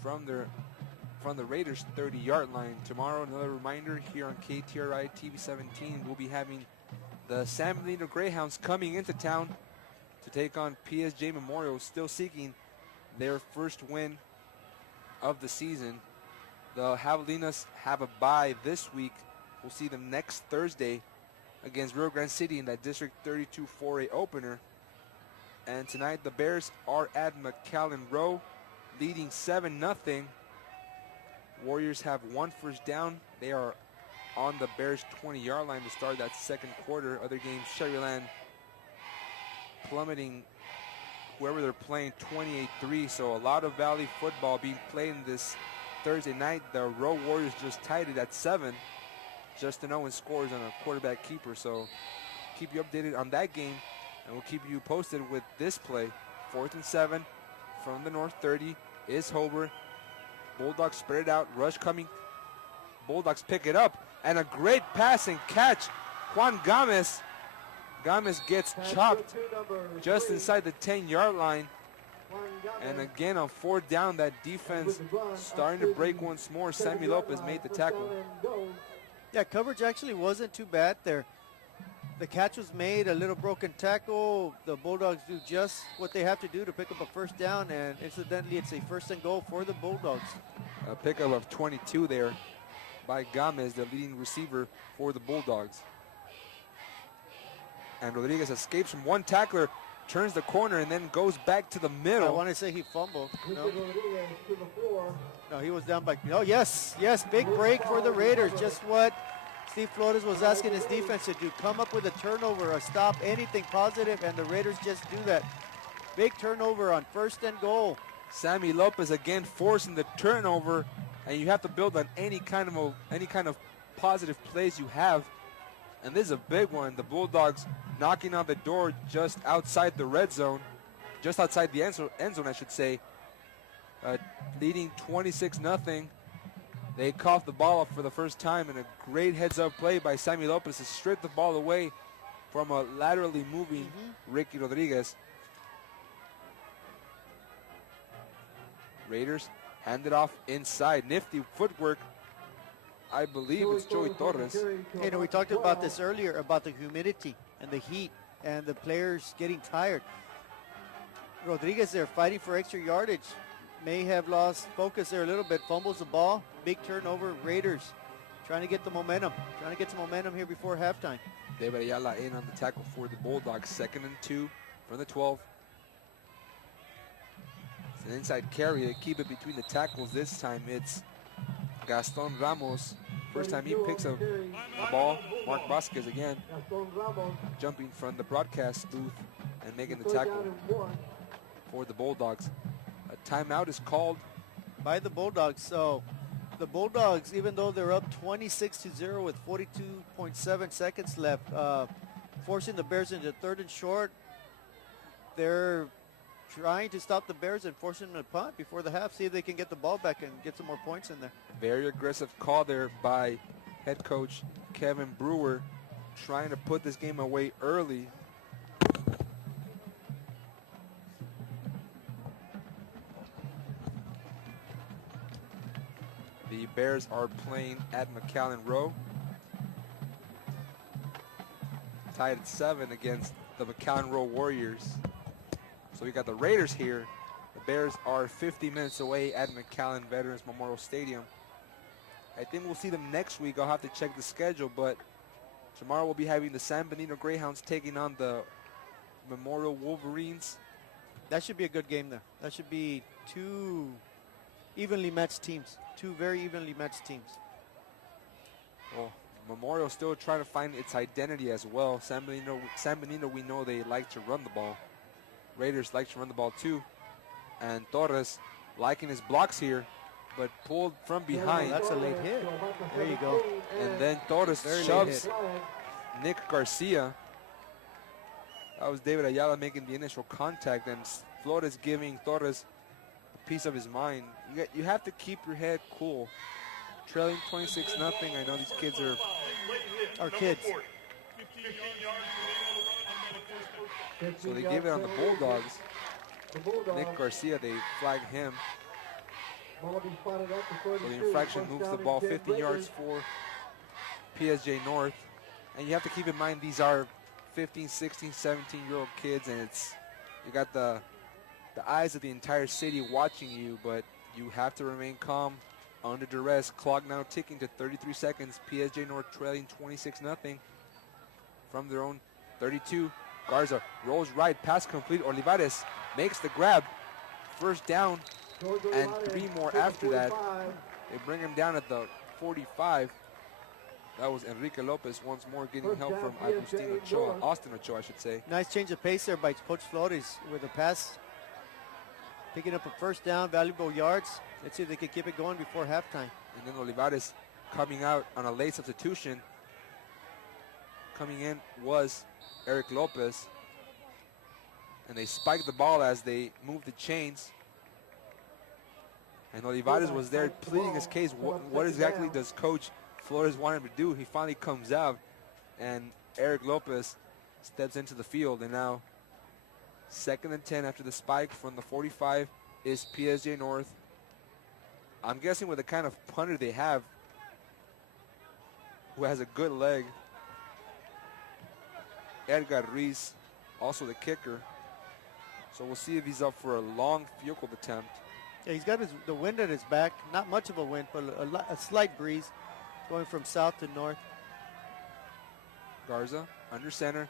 from the Raiders' 30-yard line. Tomorrow, another reminder here on KTRI TV 17, we'll be having the San Benito Greyhounds coming into town to take on PSJ Memorial, still seeking their first win of the season. The Javelinas have a bye this week. We'll see them next Thursday against Rio Grande City in that District 32 4A opener. And tonight the Bears are at Mcallen Row, leading 7-0. Warriors have 1 first down. They are on the Bears' 20-yard line to start that second quarter. Other games, Sherryland plummeting whoever they're playing 28-3. So a lot of Valley football being played in this Thursday night. The Row Warriors just tied it at 7. Justin Owen scores on a quarterback keeper. So keep you updated on that game, and we'll keep you posted with this play. 4th and 7 from the North 30 is Hover. Bulldogs spread it out, rush coming. Bulldogs pick it up, and a great pass and catch. Juan Gomez. Gomez gets chopped just inside the 10-yard line. And again on 4th down, that defense starting to break once more. Sammy Lopez made the tackle. Yeah, coverage actually wasn't too bad there. The catch was made, a little broken tackle. The Bulldogs do just what they have to do to pick up a first down, and incidentally, it's a 1st and goal for the Bulldogs. A pickup of 22 there by Gomez, the leading receiver for the Bulldogs. And Rodriguez escapes from one tackler, turns the corner, and then goes back to the middle. I want to say he fumbled. No, he was down by. Oh, yes, big break for the Raiders. Just what Steve Flores was asking his defense to do. Come up with a turnover, a stop, anything positive, and the Raiders just do that. Big turnover on 1st and goal. Sammy Lopez again forcing the turnover, and you have to build on any kind of positive plays you have. And this is a big one. The Bulldogs knocking on the door just outside the red zone, just outside the end zone, I should say. Leading 26-0. They coughed the ball up for the first time, and a great heads-up play by Sammy Lopez to strip the ball away from a laterally moving Ricky Rodriguez. Raiders Handed off inside. Nifty footwork. I believe it's Joey Torres. You know, we talked about this earlier, about the humidity and the heat and the players getting tired. Rodriguez there fighting for extra yardage. May have lost focus there a little bit. Fumbles the ball. Big turnover. Raiders trying to get the momentum. Trying to get some momentum here before halftime. David Ayala in on the tackle for the Bulldogs. 2nd and 2 from the 12. It's an inside carry to keep it between the tackles. This time it's Gaston Ramos. First time he picks up the ball. Mark Vasquez again jumping from the broadcast booth and making the tackle for the Bulldogs. A timeout is called by the Bulldogs. So the Bulldogs, even though they're up 26-0 with 42.7 seconds left, forcing the Bears into 3rd and short, they're trying to stop the Bears and forcing them to punt before the half, see if they can get the ball back and get some more points in there. Very aggressive call there by head coach Kevin Brewer, trying to put this game away early. The Bears are playing at Mcallen Row. Tied at 7 against the Mcallen Row Warriors. So we got the Raiders here. The Bears are 50 minutes away at Mcallen Veterans Memorial Stadium. I think we'll see them next week. I'll have to check the schedule, but tomorrow we'll be having the San Benito Greyhounds taking on the Memorial Wolverines. That should be a good game there. That should be 2 evenly matched teams. 2 very evenly matched teams. Well, Memorial still trying to find its identity as well. San Benito, we know they like to run the ball. Raiders like to run the ball too. And Torres liking his blocks here, but pulled from behind. Oh, that's a late hit. There you go. And then Torres shoves Nick Garcia. That was David Ayala making the initial contact, and Flores giving Torres a piece of his mind. You have to keep your head cool. Trailing 26-0. I know these kids are kids. So they give it on the Bulldogs. Nick Garcia, they flag him. So the infraction moves the ball 15 yards for PSJ North. And you have to keep in mind these are 15, 16, 17-year-old kids, and you got the eyes of the entire city watching you, but you have to remain calm under duress. Clock now ticking to 33 seconds. PSJ North trailing 26-0 from their own 32. Garza rolls right, pass complete. Olivares makes the grab. First down, and 3 more after that. They bring him down at the 45. That was Enrique Lopez once more getting help from Austin Ochoa, I should say. Nice change of pace there by Coach Flores with the pass. Picking up a first down, valuable yards. Let's see if they can keep it going before halftime. And then Olivares coming out on a late substitution. Coming in was Eric Lopez. And they spiked the ball as they moved the chains. And Olivares was there pleading his case. What exactly does Coach Flores want him to do? He finally comes out, and Eric Lopez steps into the field. And now 2nd and 10 after the spike from the 45 is PSJ North. I'm guessing with the kind of punter they have, who has a good leg. Edgar Ruiz, also the kicker. So we'll see if he's up for a long field goal attempt. Yeah, he's got the wind at his back. Not much of a wind, but a slight breeze going from south to north. Garza under center.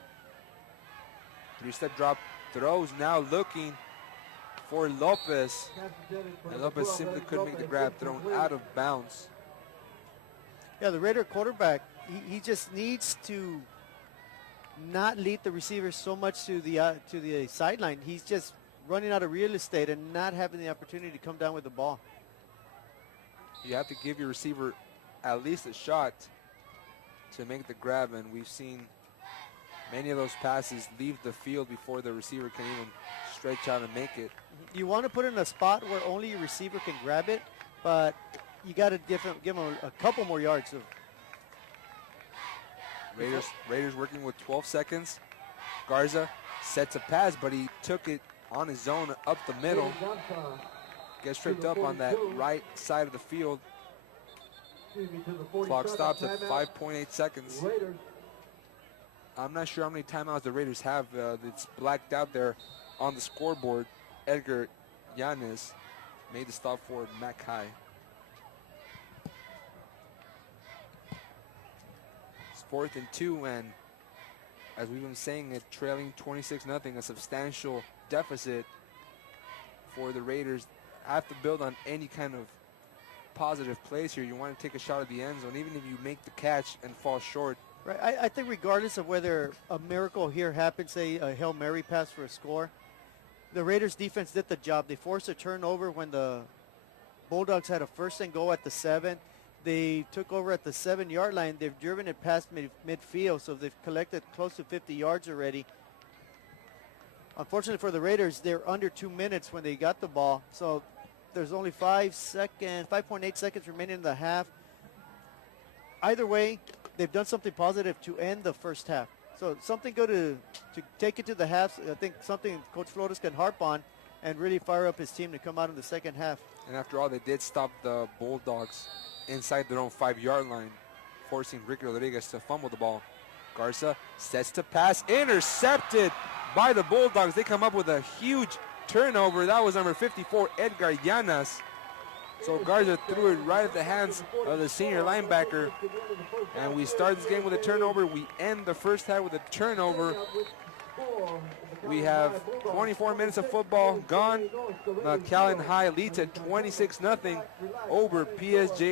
3-step drop. Throws now looking for Lopez. And Lopez simply couldn't make the grab, thrown out of bounds. Yeah, the Raider quarterback, he just needs to not lead the receiver so much to the sideline. He's just running out of real estate and not having the opportunity to come down with the ball. You have to give your receiver at least a shot to make the grab, and we've seen many of those passes leave the field before the receiver can even stretch out and make it. You want to put it in a spot where only your receiver can grab it, but you got to give him a couple more yards. Raiders working with 12 seconds. Garza sets a pass, but he took it on his own up the middle. gets tripped up on that right side of the field. Clock stops at 5.8 seconds. Raiders. I'm not sure how many timeouts the Raiders have. It's blacked out there on the scoreboard. Edgar Yanez made the stop for Mcallen. It's 4th and 2, and as we've been saying, it trailing 26-0, a substantial deficit for the Raiders. Have to build on any kind of positive plays here. You want to take a shot at the end zone, even if you make the catch and fall short. Right. I think regardless of whether a miracle here happens, say a Hail Mary pass for a score, the Raiders defense did the job. They forced a turnover when the Bulldogs had a 1st and goal at the 7. They took over at the 7-yard line. They've driven it past midfield, so they've collected close to 50 yards already. Unfortunately for the Raiders, they're under 2 minutes when they got the ball, so there's only 5.8 seconds remaining in the half. Either way, they've done something positive to end the first half. So something good to take it to the half. I think something Coach Flores can harp on and really fire up his team to come out in the second half. And after all, they did stop the Bulldogs inside their own 5-yard line, forcing Ricky Rodriguez to fumble the ball. Garza sets to pass, intercepted by the Bulldogs. They come up with a huge turnover. That was number 54, Edgar Llanas. So Garza threw it right at the hands of the senior linebacker. And we start this game with a turnover. We end the first half with a turnover. We have 24 minutes of football gone. Mcallen High leads at 26-0 over PSJA.